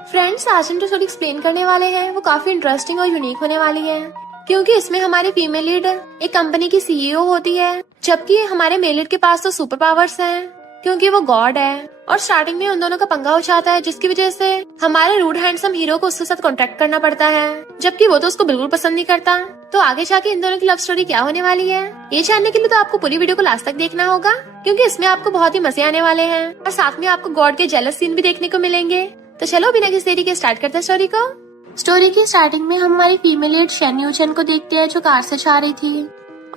Friends, आज हम जो स्टोरी एक्सप्लेन करने वाले हैं वो काफी इंटरेस्टिंग और यूनिक होने वाली है, क्योंकि इसमें हमारी फीमेल लीड एक कंपनी की सीईओ होती है, जबकि हमारे मेल लीड के पास तो सुपर पावर्स हैं, क्योंकि वो गॉड है। और स्टार्टिंग में उन दोनों का पंगा हो जाता है, जिसकी वजह से हमारे रूड हैंडसम हीरो को उसके साथ कॉन्टेक्ट करना पड़ता है, जबकि वो तो उसको बिल्कुल पसंद नहीं करता। तो आगे जाके इन दोनों की लव स्टोरी क्या होने वाली है, ये जानने के लिए तो आपको पूरी वीडियो को लास्ट तक देखना होगा, क्योंकि इसमें आपको बहुत ही मजे आने वाले हैं और साथ में आपको गॉड के जेलस सीन भी देखने को मिलेंगे। तो चलो बिना किसी देरी के स्टार्ट करते हैं स्टोरी को। स्टोरी की स्टार्टिंग में हम हमारी फीमेल लीड शेन यूचन को देखते हैं, जो कार से जा रही थी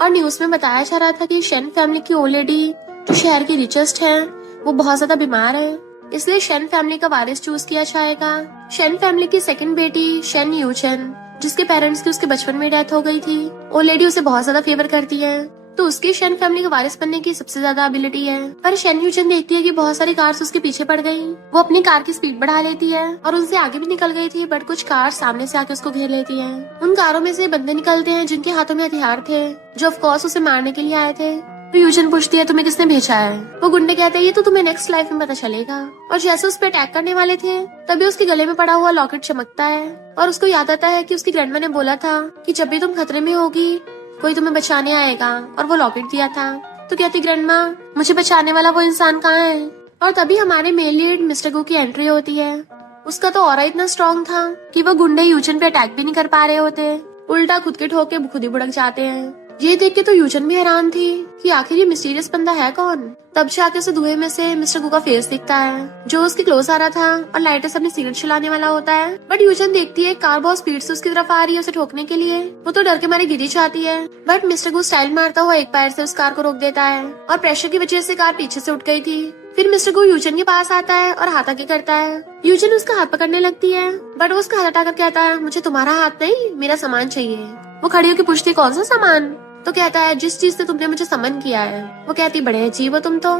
और न्यूज में बताया जा रहा था कि शेन फैमिली की ओल्ड लेडी, जो शहर की रिचेस्ट है, वो बहुत ज्यादा बीमार है, इसलिए शेन फैमिली का वारिस चूज किया जाएगा। शेन फैमिली की सेकंड बेटी शेन यूचन, जिसके पेरेंट्स की उसके बचपन में डेथ हो गई थी, ओल्ड लेडी उसे बहुत ज्यादा फेवर करती है, तो उसकी शेन फैमिली का वारिस बनने की सबसे ज्यादा एबिलिटी है। पर शेन यूचन देखती है कि बहुत सारी कार्स उसके पीछे पड़ गई। वो अपनी कार की स्पीड बढ़ा लेती है और उनसे आगे भी निकल गई थी, बट कुछ कार सामने से आके उसको घेर लेती हैं। उन कारों में से बंदे निकलते हैं जिनके हाथों में हथियार थे, जो ऑफ कोर्स उसे मारने के लिए आए थे। तो यूचन पूछती है, तुम्हें किसने भेजा है? वो गुंडे कहते हैं, ये तो तुम्हें नेक्स्ट लाइफ में पता चलेगा। और जैसे उस पर अटैक करने वाले थे, तभी उसके गले में पड़ा हुआ लॉकेट चमकता है और उसको याद आता है कि उसकी ग्रैंडमा ने बोला था कि जब भी तुम खतरे में होगी कोई तुम्हें बचाने आएगा, और वो लॉकेट दिया था। तो कहती ग्रैंडमा, मुझे बचाने वाला वो इंसान कहाँ है? और तभी हमारे मेल लीड मिस्टर गू की एंट्री होती है। उसका तो ऑरा इतना स्ट्रॉन्ग था कि वो गुंडे यूचन पे अटैक भी नहीं कर पा रहे होते, उल्टा खुद के ठोक के खुद ही बुड़क जाते हैं। ये देख के तो यूचन भी हैरान थी कि आखिर ये मिस्टीरियस बंदा है कौन। तब जाके उसे धुएं में से मिस्टर गू का फेस दिखता है, जो उसके क्लोज आ रहा था और लाइटर से अपनी सिगरेट चलाने वाला होता है। बट यूचन देखती है कार बहुत स्पीड से उसकी तरफ आ रही है उसे ठोकने के लिए। वो तो डर के मारे गिरी जाती है, बट मिस्टर गू स्टाइल मारता हुआ एक पैर से उस कार को रोक देता है और प्रेशर की वजह से कार पीछे से उठ गई थी। फिर मिस्टर गू यूचन के पास आता है और हाथ आगे करता है। यूचन उसका हाथ पकड़ने लगती है, बट वो उसका हाथ हटाकर कहता है, मुझे तुम्हारा हाथ नहीं, मेरा सामान चाहिए। वो खड़ी होकर पूछती, कौन सा सामान? तो कहता है, जिस चीज से तुमने मुझे समन किया है। वो कहती, बड़े अजीब हो तुम तो।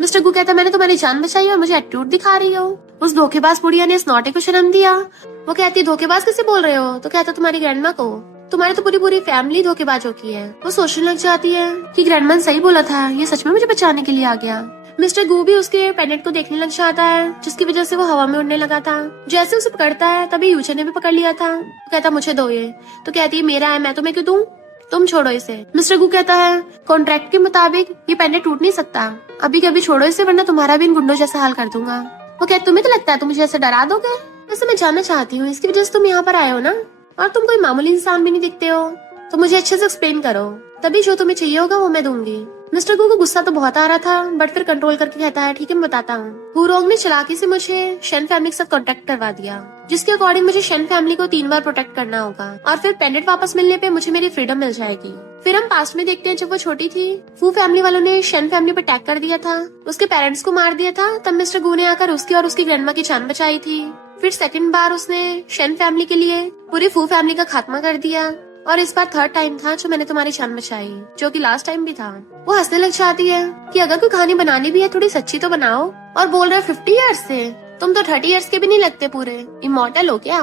मिस्टर गू कहता, मैंने तुम्हारी जान बचाई और मुझे एटीट्यूड दिखा रही हो। उस धोखेबाज बुढ़िया ने इस नौटे को जन्म दिया। वो कहती, धोखेबाज किसे बोल रहे हो? तो कहता, तुम्हारी ग्रैंडमा को। तुम्हारी तो पूरी फैमिली धोखेबाजों की है। वो सोचने लग जाती है कि ग्रैंडमा ने सही बोला था, ये सच में मुझे बचाने के लिए आ गया। मिस्टर गू भी उसके पेंडेंट को देखने लग जाता है, जिसकी वजह से वो हवा में उड़ने लगा था। जैसे उसे पकड़ता है, तभी यूचन ने भी पकड़ लिया था। वो कहता, मुझे दो ये। तो कहती है, मेरा है, मैं तुम्हें क्यों दूं? तुम छोड़ो इसे। मिस्टर गू कहता है, कॉन्ट्रैक्ट के मुताबिक ये पेंडेंट टूट नहीं सकता, अभी कभी छोड़ो इसे, वरना तुम्हारा भी इन गुंडों जैसा हाल कर दूंगा। वो कहता, तुम्हें तो लगता है तुम मुझे ऐसे डरा दोगे? वैसे मैं जानना चाहती हूँ, इसकी वजह से तुम यहाँ पर आए हो ना, और तुम कोई मामूली इंसान भी नहीं दिखते हो, तो मुझे अच्छे से एक्सप्लेन करो, तभी जो तुम्हें चाहिए होगा वो मैं दूंगी। मिस्टर गू को गुस्सा तो बहुत आ रहा था, बट फिर कंट्रोल करके कहता है, ठीक है मैं बताता हूँ। हुरोंग ने चालाकी से मुझे शेन फैमिली के साथ कॉन्टेक्ट करवा दिया, जिसके अकॉर्डिंग मुझे शेन फैमिली को 3 बार प्रोटेक्ट करना होगा, और फिर पेंडेंट वापस मिलने पे मुझे मेरी फ्रीडम मिल जाएगी। फिर हम पास्ट में देखते हैं, जब वो छोटी थी, फू फैमिली वालों ने शेन फैमिली पर अटैक कर दिया था, उसके पेरेंट्स को मार दिया था। तब मिस्टर गू ने आकर उसकी और उसकी ग्रैंडमा की जान बचाई थी। फिर सेकंड बार उसने शेन फैमिली के लिए पूरी फू फैमिली का खात्मा कर दिया, और इस बार थर्ड टाइम था जो मैंने तुम्हारी जान बचाई, जो कि लास्ट टाइम भी था। वो हंसने लग जाती है कि अगर कोई कहानी बनानी भी है थोड़ी सच्ची तो बनाओ, और बोल रहे 50 ईयर्स से, तुम तो 30 ईयर्स के भी नहीं लगते पूरे, इमॉर्टल हो क्या?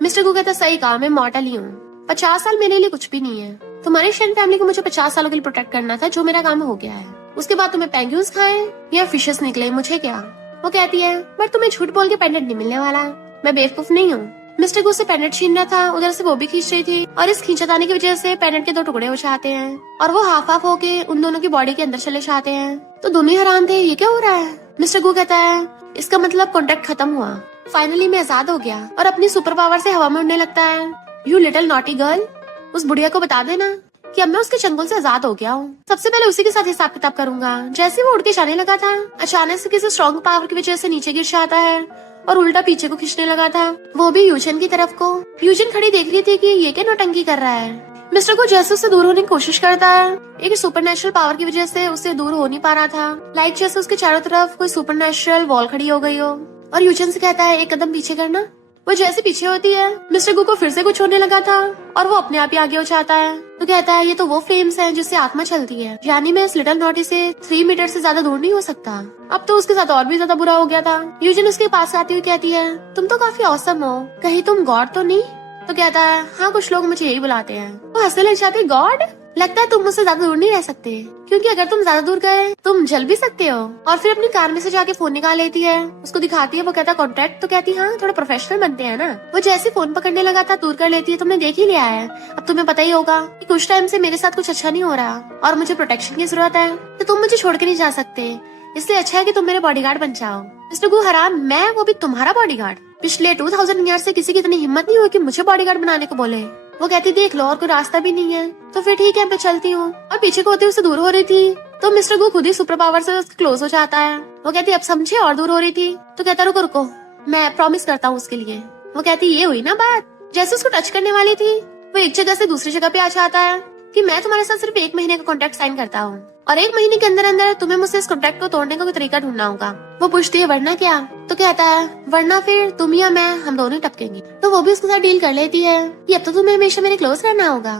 मिस्टर गू कहता, सही कहा, मैं इमॉर्टल ही हूँ, 50 साल मेरे लिए कुछ भी नहीं है। तुम्हारी शेन फैमिली को मुझे 50 सालों के लिए प्रोटेक्ट करना था, जो मेरा काम हो गया है। उसके बाद तुम्हें पेंगुइन्स खाए या फिशेस निकले, मुझे क्या? वो कहती है, बट तुम्हें झूठ बोल के पेंडेंट नहीं मिलने वाला, मैं बेवकूफ नहीं हूँ। मिस्टर गू से पेंडेंट छीन रहा था, उधर से वो भी खींच रही थी, और इस खींचताने की वजह से पेंडेंट के 2 टुकड़े हो जाते हैं, और वो हाफ हाफ होके उन दोनों की बॉडी के अंदर चले जाते हैं। तो दोनों ही हैरान थे, ये क्या हो रहा है? मिस्टर गू कहता है, इसका मतलब कॉन्ट्रैक्ट खत्म हुआ, फाइनली मैं आजाद हो गया, और अपनी सुपर पावर से हवा में उड़ने लगता है। यू लिटिल नॉटी गर्ल, उस बुढ़िया को बता देना कि अब मैं उसके चंगुल से आजाद हो गया हूँ। सबसे पहले उसी के साथ हिसाब किताब करूंगा। जैसे वो उड़ के जाने लगा था, अचानक से किसी स्ट्रॉन्ग पावर की वजह से नीचे गिर जाता है और उल्टा पीछे को खींचने लगा था, वो भी यूचन की तरफ को। यूचन खड़ी देख रही थी कि ये क्या नौटंकी कर रहा है। मिस्टर को जैसे उससे दूर होने की कोशिश करता है, एक सुपरनेचुरल पावर की वजह से उससे दूर हो नहीं पा रहा था, लाइक जैसे उसके चारों तरफ कोई सुपरनेचुरल वॉल खड़ी हो गई हो। और यूचन से कहता है, एक कदम पीछे करना। वो जैसे पीछे होती है, मिस्टर गू को फिर से कुछ होने लगा था, और वो अपने आप ही आगे हो जाता है। तो कहता है, ये तो वो फ्लेम्स हैं जिससे आत्मा चलती है, यानी मैं इस लिटिल नॉटी से 3 मीटर से ज्यादा दूर नहीं हो सकता। अब तो उसके साथ और भी ज्यादा बुरा हो गया था। यूजन उसके पास आती हुई कहती है, तुम तो काफी औसम हो, कहीं तुम गॉड तो नहीं? तो कहता है, हाँ कुछ लोग मुझे यही बुलाते हैं। वो हंसने लग जाती है, गॉड? लगता है तुम मुझसे ज्यादा दूर नहीं रह सकते, क्योंकि अगर तुम ज्यादा दूर गए तुम जल भी सकते हो। और फिर अपनी कार में से जाके फोन निकाल लेती है, उसको दिखाती है। वो कहता है कॉन्ट्रैक्ट, तो कहती है हाँ थोड़ा प्रोफेशनल बनते हैं ना। वो जैसे फोन पकड़ने लगा था दूर कर लेती है। तुमने देख ही लिया है, अब तुम्हें पता ही होगा कि कुछ टाइम से मेरे साथ कुछ अच्छा नहीं हो रहा और मुझे प्रोटेक्शन की जरूरत है, तो तुम मुझे छोड़ के नहीं जा सकते, इसलिए अच्छा है कि तुम मेरे बॉडीगार्ड बन जाओ। मिस्टर गु हराम, मैं वो भी तुम्हारा बॉडीगार्ड? पिछले 2000 ईयर से किसी की इतनी हिम्मत नहीं हुई कि मुझे बॉडीगार्ड बनाने को बोले। वो कहती देख लो और कोई रास्ता भी नहीं है, तो फिर ठीक है मैं चलती हूँ। और पीछे को होते उससे दूर हो रही थी तो मिस्टर गु खुद ही सुपर पावर से क्लोज हो जाता है। वो कहती अब समझे, और दूर हो रही थी तो कहता रुको रुको, मैं प्रॉमिस करता हूँ उसके लिए। वो कहती ये हुई ना बात। जैसे उसको टच करने वाली थी वो एक जगह से दूसरी जगह पे आ जाता है कि मैं तुम्हारे साथ सिर्फ 1 महीने का कॉन्ट्रैक्ट साइन करता हूँ और 1 महीने के अंदर अंदर तुम्हें मुझसे इस कॉन्ट्रैक्ट को तोड़ने का कोई तरीका ढूंढना होगा। वो पूछती है वरना क्या? तो कहता है वरना फिर तुम या मैं, हम दोनों ही टपकेंगे। तो वो भी उसके साथ डील कर लेती है कि अब तो तुम्हें हमेशा मेरे क्लोज रहना होगा,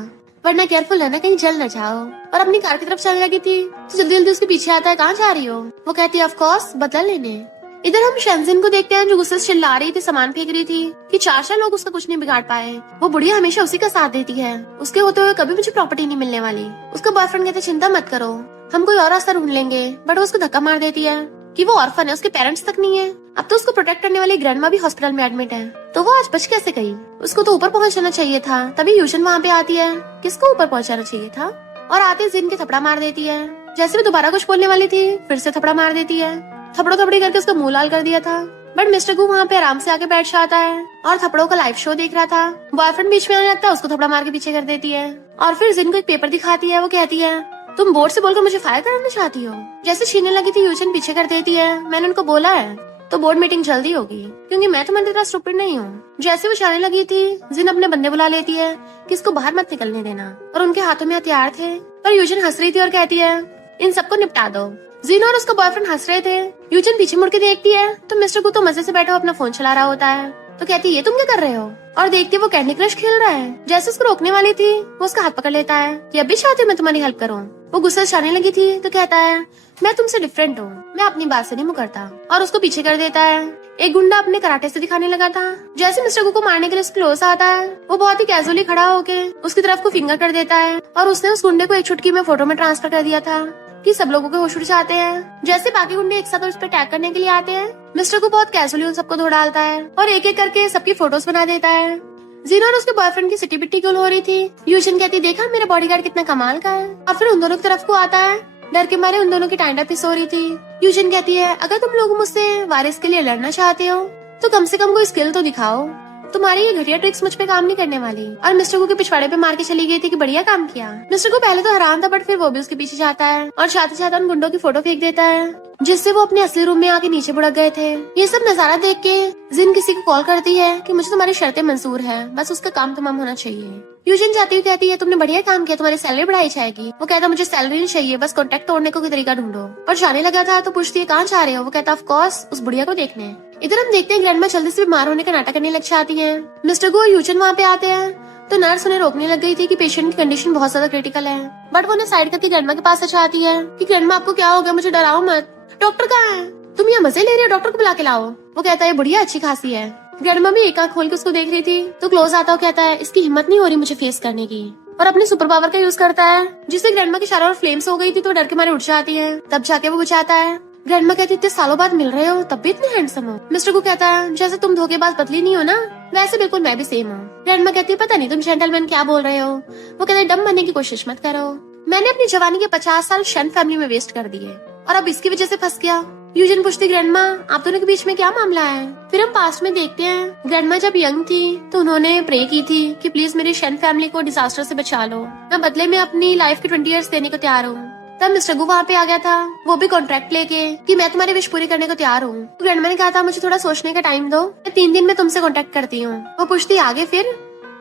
वरना केयरफुल रहना कहीं जल न जाओ। और अपनी कार की तरफ चलने लगी थी तो जल्दी जल्दी उसके पीछे आता है, कहाँ जा रही हो? वो कहती है ऑफ कोर्स बदला लेने। इधर हम शेंजिन को देखते हैं जो गुस्से से चिल्ला रही थी, सामान फेंक रही थी कि 4 लोग उसका कुछ नहीं बिगाड़ पाए। वो बुढ़िया हमेशा उसी का साथ देती है, उसके होते हुए कभी मुझे प्रॉपर्टी नहीं मिलने वाली। उसका बॉयफ्रेंड कहते चिंता मत करो, हम कोई और रास्ता ढूंढ लेंगे। बट वो उसको धक्का मार देती है कि वो ऑर्फन है, उसके पेरेंट्स तक नहीं है। अब तो उसको प्रोटेक्ट करने वाली ग्रैंडमा भी हॉस्पिटल में एडमिट है, तो वो आज बच कैसे गई? उसको तो ऊपर पहुंचना चाहिए था। तभी यूशन वहाँ पे आती है। किसको ऊपर पहुंचाना चाहिए था? और आते जिन के थपड़ा मार देती है। जैसे वो दोबारा कुछ बोलने वाली थी फिर से थपड़ा मार देती है। थपड़ो थपड़ी करके उसका मुंह लाल कर दिया था। बट मिस्टर गु वहाँ पे आराम से आके बैठ जाता है और थपड़ों का लाइव शो देख रहा था। बॉयफ्रेंड बीच में आने लगता है, उसको थपड़ा मार के पीछे कर देती है। और फिर जिन को एक पेपर दिखाती है। वो कहती है तुम बोर्ड से बोलकर मुझे फायर कराना चाहती हो? जैसे छीनने लगी थी यूजन पीछे कर देती है, मैंने उनको बोला है तो बोर्ड मीटिंग जल्दी होगी, क्योंकि मैं तुम्हारी तरह स्टूपिड नहीं हूँ। जैसे वो जाने लगी थी जिन अपने बंदे बुला लेती है कि इसको बाहर मत निकलने देना, और उनके हाथों में हथियार थे। पर यूजन हंस रही थी और कहती है इन सबको निपटा दो। जिन और उसका बॉयफ्रेंड हंस रहे थे। यूजन पीछे मुड़ के देखती है तो मिस्टर गु तो मजे से बैठा अपना फोन चला रहा होता है। तो कहती ये तुम क्या कर रहे हो? और देखती वो कैंडी क्रश खेल रहा है। जैसे उसको रोकने वाली थी वो उसका हाथ पकड़ लेता है कि अब भी चाहती मैं तुम्हारी हेल्प करूँ। वो गुस्से से जाने लगी थी तो कहता है मैं तुमसे डिफरेंट हूँ, मैं अपनी बात से नहीं मुकरता, और उसको पीछे कर देता है। एक गुंडा अपने कराटे से दिखाने लगा था। जैसे मिस्टर गु को मारने के लिए क्लोज आता है वो बहुत ही कैजुअली खड़ा होके उसकी तरफ को फिंगर कर देता है, और उसने उस गुंडे को एक चुटकी में फोटो में ट्रांसफर कर दिया था कि सब लोगों के होश उड़ जाते हैं। जैसे बाकी गुंडे एक साथ उस पर अटैक करने के लिए आते हैं, मिस्टर को बहुत कैजुअली उन सबको धो डालता है और एक एक करके सबकी फोटोज बना देता है। जीना और उसके बॉयफ्रेंड की सिटी बिट्टी क्यों हो रही थी। यूशन कहती देखा मेरा बॉडीगार्ड कितना कमाल का है। और फिर उन दोनों की तरफ को आता है। डर के मारे उन दोनों की टांडा पिस हो रही थी। यूशन कहती है अगर तुम लोग मुझसे वारिस के लिए लड़ना चाहते हो तो कम से कम कोई स्किल तो दिखाओ, तुम्हारी ये घटिया ट्रिक्स मुझ पे काम नहीं करने वाली। और मिस्टर गु के पिछवाड़े पे मार के चली गई थी कि बढ़िया काम किया। मिस्टर गु पहले तो हैरान था, बट फिर वो भी उसके पीछे जाता है और चाहते चाहते उन गुंडों की फोटो फेंक देता है जिससे वो अपने असली रूम में आके नीचे बुड़क गए थे। ये सब नजारा देख के जिन किसी को कॉल करती है कि मुझे तुम्हारी शर्तें मंजूर है, बस उसका काम तमाम होना चाहिए। यूजन जाती हुई कहती है तुमने बढ़िया काम किया, तुम्हारी सैलरी बढ़ाई जाएगी। वो कहता मुझे सैलरी नहीं चाहिए, बस कॉन्ट्रैक्ट तोड़ने को कोई तरीका ढूंढो। और जाने लगा था तो पूछती है कहाँ जा रहे हो? वो कहता ऑफ कोर्स उस बुढ़िया को देखने। इधर हम देखते हैं ग्रैंडमा जल्दी से बीमार होने का नाटक करने लग जाती है। मिस्टर गु और यूजन वहाँ पे आते हैं तो नर्स उन्हें रोकने लग गई थी कि पेशेंट की कंडीशन बहुत ज्यादा क्रिटिकल है। बट वो उन्हें साइड करके ग्रैंडमा के पास अच्छा आती है कि ग्रैंडमा आपको क्या हो गया, मुझे डराओ मत। डॉक्टर कहाँ है? तुम यहाँ मजे ले रही हो, डॉक्टर को बुला के लाओ। वो कहता है बढ़िया अच्छी खासी है। ग्रैंडमा भी एक आंख खोल के उसको देख रही थी तो क्लोज आता है, कहता है इसकी हिम्मत नहीं हो रही मुझे फेस करने की, और अपने सुपर पावर का यूज करता है जिससे ग्रैंडमा की चारों ओर फ्लेम्स हो गई थी तो डर के मारे उठ जाती है। तब जाके वो बुझाता है। ग्रैंडमा कहती इतने सालों बाद मिल रहे हो तब भी इतने हैंडसम हो। मिस्टर को कहता है जैसे तुम धोखेबाज बदली नहीं हो ना, वैसे बिल्कुल मैं भी सेम हूँ। ग्रैंडमा कहती है पता नहीं तुम जेंटलमैन क्या बोल रहे हो। वो कहते डम बनने की कोशिश मत करो, मैंने अपनी जवानी के 50 साल शन फैमिली में वेस्ट कर दिए और अब इसकी वजह से फंस गया। यूजन पूछती ग्रैंडमा आप दोनों के बीच में क्या मामला है? फिर हम पास्ट में देखते हैं ग्रैंडमा जब यंग थी तो उन्होंने प्रे की थी कि प्लीज मेरी शन फैमिली को डिजास्टर से बचा लो, मैं बदले में अपनी लाइफ के 20 इयर्स देने को तैयार हूँ। तब मिस्टर गु वहाँ पे आ गया था, वो भी कॉन्ट्रैक्ट लेके कि मैं तुम्हारी विश पूरी करने को तैयार हूँ। तो ग्रैंडमा ने कहा था मुझे थोड़ा सोचने का टाइम दो, मैं 3 दिन में तुमसे कॉन्टेक्ट करती हूँ। वो पूछती आगे फिर?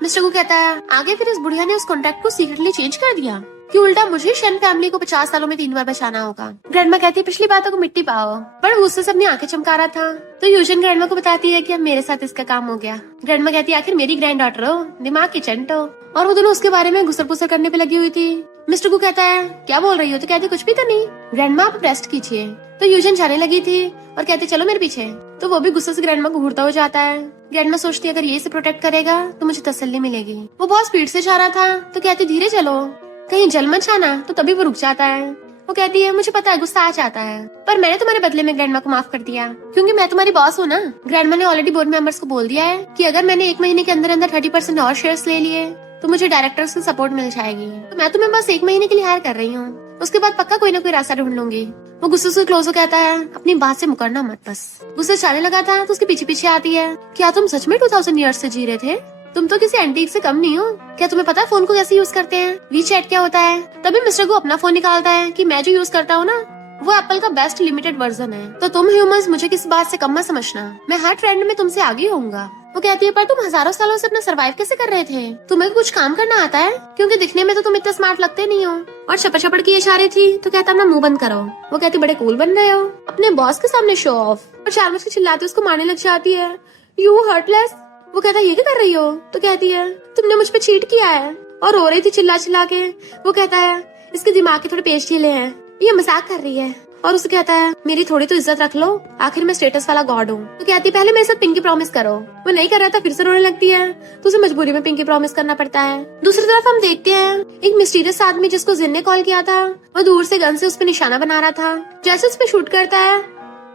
मिस्टर गु कहता है आगे फिर इस बुढ़िया ने उस कॉन्ट्रैक्ट को सीक्रेटली चेंज कर दिया कि उल्टा मुझे शन फैमिली को 50 सालों में 3 बार बचाना होगा। ग्रैंडमा कहती है पिछली बातों को मिट्टी पाओ, पर वो उससे अपनी आंखें चमका रहा था। तो यूजन ग्रैंडमा को बताती है कि अब मेरे साथ इसका काम हो गया। ग्रैंडमा कहती है आखिर मेरी ग्रैंड डॉटर हो, दिमाग की चंट हो। और वो दोनों उसके बारे में घुसर पुसर करने पे लगी हुई थी। मिस्टर गु कहता है क्या बोल रही हो? तो कहती कुछ भी तो नहीं। ग्रैंडमा आप रेस्ट कीजिए। तो यूजन जाने लगी थी और कहते चलो मेरे पीछे। तो वो भी गुस्से से ग्रैंडमा को घूरता हो जाता है। ग्रैंडमा सोचती है अगर ये इसे प्रोटेक्ट करेगा तो मुझे तसल्ली मिलेगी। वो बहुत स्पीड से जा रहा था तो कहती धीरे चलो। कहीं जल मत जाना, तो तभी वो रुक जाता है। वो कहती है मुझे पता है गुस्सा आ जाता है, पर मैंने तुम्हारे बदले में ग्रैंडमा को माफ कर दिया, क्योंकि मैं तुम्हारी बॉस हूँ ना। ग्रैंडमा ने ऑलरेडी बोर्ड मेंबर्स को बोल दिया है कि अगर मैंने 1 महीने के अंदर अंदर 30% और शेयर्स ले लिए तो मुझे डायरेक्टर्स की सपोर्ट मिल जाएगी। तो मैं तुम्हें बस 1 महीने के लिए हायर कर रही हूँ, उसके बाद पक्का कोई ना कोई रास्ता ढूंढ लूंगी। वो गुस्से से क्लोज हो कहता है अपनी बात से मुकरना मत बस। गुस्से चलने लगा था तो उसके पीछे पीछे आती है, क्या तुम सच में 2000 ईयर्स से जी रहे थे? तुम तो किसी एंटीक से कम नहीं हो। क्या तुम्हें पता है फोन को कैसे यूज करते हैं? वी चैट क्या होता है? तभी मिस्टर गो अपना फोन निकालता है कि मैं जो यूज करता हूँ ना वो एप्पल का बेस्ट लिमिटेड वर्जन है, तो तुम ह्यूमंस मुझे किसी बात से कम मत समझना, मैं हर ट्रेंड में तुमसे आगे होऊंगा। वो कहती है पर तुम हजारों सालों से अपना सरवाइव कैसे कर रहे थे? तुम्हें कुछ काम करना आता है? क्योंकि दिखने में तो तुम इतने स्मार्ट लगते नहीं हो। और छपड़ छपड़ की इशारे थी तो कहता अपना मुंह बंद करो। वो कहती बड़े कूल बन रहे हो, अपने बॉस के सामने शो ऑफ। और 4 बज के चिल्लाती उसको मारने लग जाती है, यू हर्टलेस। वो कहता है ये क्या कर रही हो? तो कहती है तुमने मुझ पे चीट किया है, और रो रही थी चिल्ला चिल्ला के। वो कहता है इसके दिमाग के थोड़े पेच ढीले हैं, ये मजाक कर रही है। और उसे कहता है मेरी थोड़ी तो इज्जत रख लो, आखिर मैं स्टेटस वाला गॉड हूँ। तो कहती है पहले मेरे साथ पिंकी प्रॉमिस करो। वो नहीं कर रहा था, फिर से रोने लगती है, तो उसे मजबूरी में पिंकी प्रॉमिस करना पड़ता है। दूसरी तरफ हम देखते हैं एक मिस्टीरियस आदमी जिसको जिन ने कॉल किया था, वो दूर से गन से उस पर निशाना बना रहा था। जैसे उस पर शूट करता है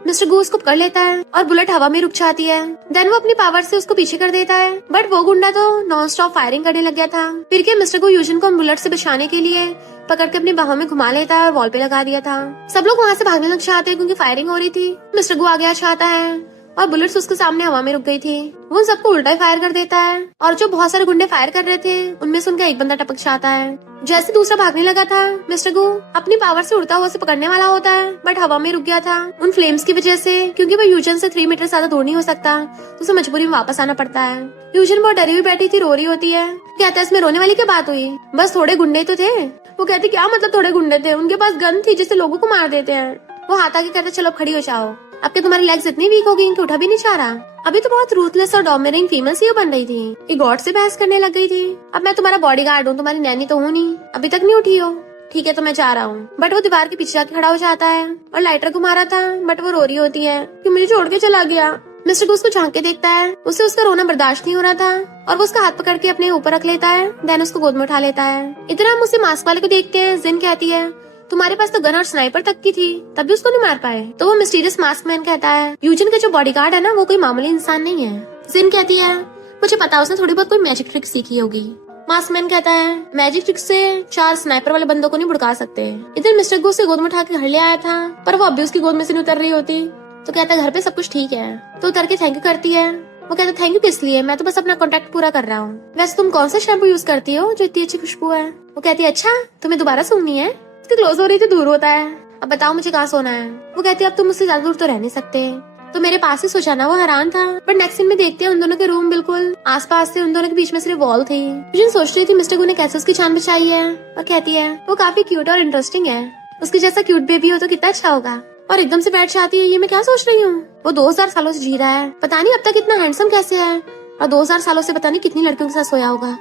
मिस्टर गू उसको पकड़ लेता है और बुलेट हवा में रुक जाती है। देन वो अपनी पावर से उसको पीछे कर देता है, बट वो गुंडा तो नॉन स्टॉप फायरिंग करने लग गया था। फिर के मिस्टर गू यूजन को बुलेट से बचाने के लिए पकड़ के अपनी बाहों में घुमा लेता है और वॉल पे लगा दिया था। सब लोग वहाँ से भागने लग जाते हैं क्योंकि फायरिंग हो रही थी। मिस्टर गू आगे आ जाता है और बुलेट्स उसके सामने हवा में रुक गई थी। वो उन सबको उल्टा फायर कर देता है और जो बहुत सारे गुंडे फायर कर रहे थे उनमें से उनका एक बंदा टपक जाता है। जैसे दूसरा भागने लगा था, मिस्टर गू अपनी पावर से उड़ता हुआ उसे पकड़ने वाला होता है, बट हवा में रुक गया था उन फ्लेम्स की वजह से। क्योंकि वो यूजन से 3 मीटर ज्यादा दूर नहीं हो सकता, तो उसे मजबूरी में वापस आना पड़ता है। यूजन बहुत डरी हुई बैठी थी, रो रही होती है। कहता है इसमें रोने वाली क्या बात हुई, बस थोड़े गुंडे तो थे। वो कहती क्या मतलब थोड़े गुंडे थे? उनके पास गन थी जिससे लोगों को मार देते हैं। वो हाथ आगे कहता चलो खड़ी हो जाओ, अब क्या तुम्हारी लेग्स इतनी वीक हो गई कि उठा भी नहीं चाह रहा? अभी तो बहुत रूथलेस और डोमिनेटिंग फीमेल सीईओ बन रही थी, ये गॉड से बहस करने लग गई थी। अब मैं तुम्हारा बॉडीगार्ड हूँ, तुम्हारी नैनी तो हूँ नहीं, अभी तक नहीं उठी हो। ठीक है तो मैं जा रहा हूँ। बट वो दीवार के पीछे जाके खड़ा हो जाता है और लाइटर घुमा रहा था, बट वो रो रही होती है कि मुझे छोड़ के चला गया। मिस्टर को उसको झांक के देखता है, उसे उसका रोना बर्दाश्त नहीं हो रहा था और वो उसका हाथ पकड़ के अपने ऊपर रख लेता है, देन उसको गोद में उठा लेता है। इधर हम उसे मास्क वाले को देखते हैं। जिन कहती है तुम्हारे पास तो गन और स्नाइपर तक की थी, तब भी उसको नहीं मार पाए। तो वो मिस्टीरियस मास्क मैन कहता है यूजन का जो बॉडीगार्ड है ना वो कोई मामूली इंसान नहीं है। जिन कहती है मुझे पता उसने थोड़ी बहुत कोई मैजिक ट्रिक सीखी होगी। मास्क मैन कहता है मैजिक ट्रिक से 4 स्नाइपर वाले बंदों को नहीं भड़का सकते। इधर मिस्टर गो उसे गोद में उठा के घर ले आया था, पर वो अभी उसकी गोद में से नहीं उतर रही होती। तो कहता है घर पे सब कुछ ठीक है। तो उतर के थैंक यू करती है। वो कहता थैंक यू किस लिए, मैं तो बस अपना कॉन्ट्रैक्ट पूरा कर रहा हूँ। वैसे तुम कौन सा शैम्पू यूज करती हो जो इतनी अच्छी खुशबू है? वो कहती है अच्छा तुम्हें दोबारा सुननी है? उसकी क्लोज हो रही थी, दूर होता है। अब बताओ मुझे कहाँ सोना है? वो कहती है अब तुम मुझसे ज्यादा दूर तो रह नहीं सकते, तो मेरे पास ही सो जाना। वो हैरान था, बट नेक्स्ट सीन में देखते हैं उन दोनों के रूम बिल्कुल आसपास थे, उन दोनों के बीच में सिर्फ वॉल थी। यूजन सोच रही थी मिस्टर गू ने कैसे उसकी जान बचाई है, और कहती है वो काफी क्यूट और इंटरेस्टिंग है, उसके जैसा क्यूट बेबी हो तो कितना अच्छा होगा। और एकदम से बैठ जाती है, ये मैं क्या सोच रही हूँ, वो 2000 सालों से जी रहा है, पता नहीं अब तक इतना हैंडसम कैसे है, और 2000 सालों से पता नहीं कितनी लड़कियों के साथ सोया होगा।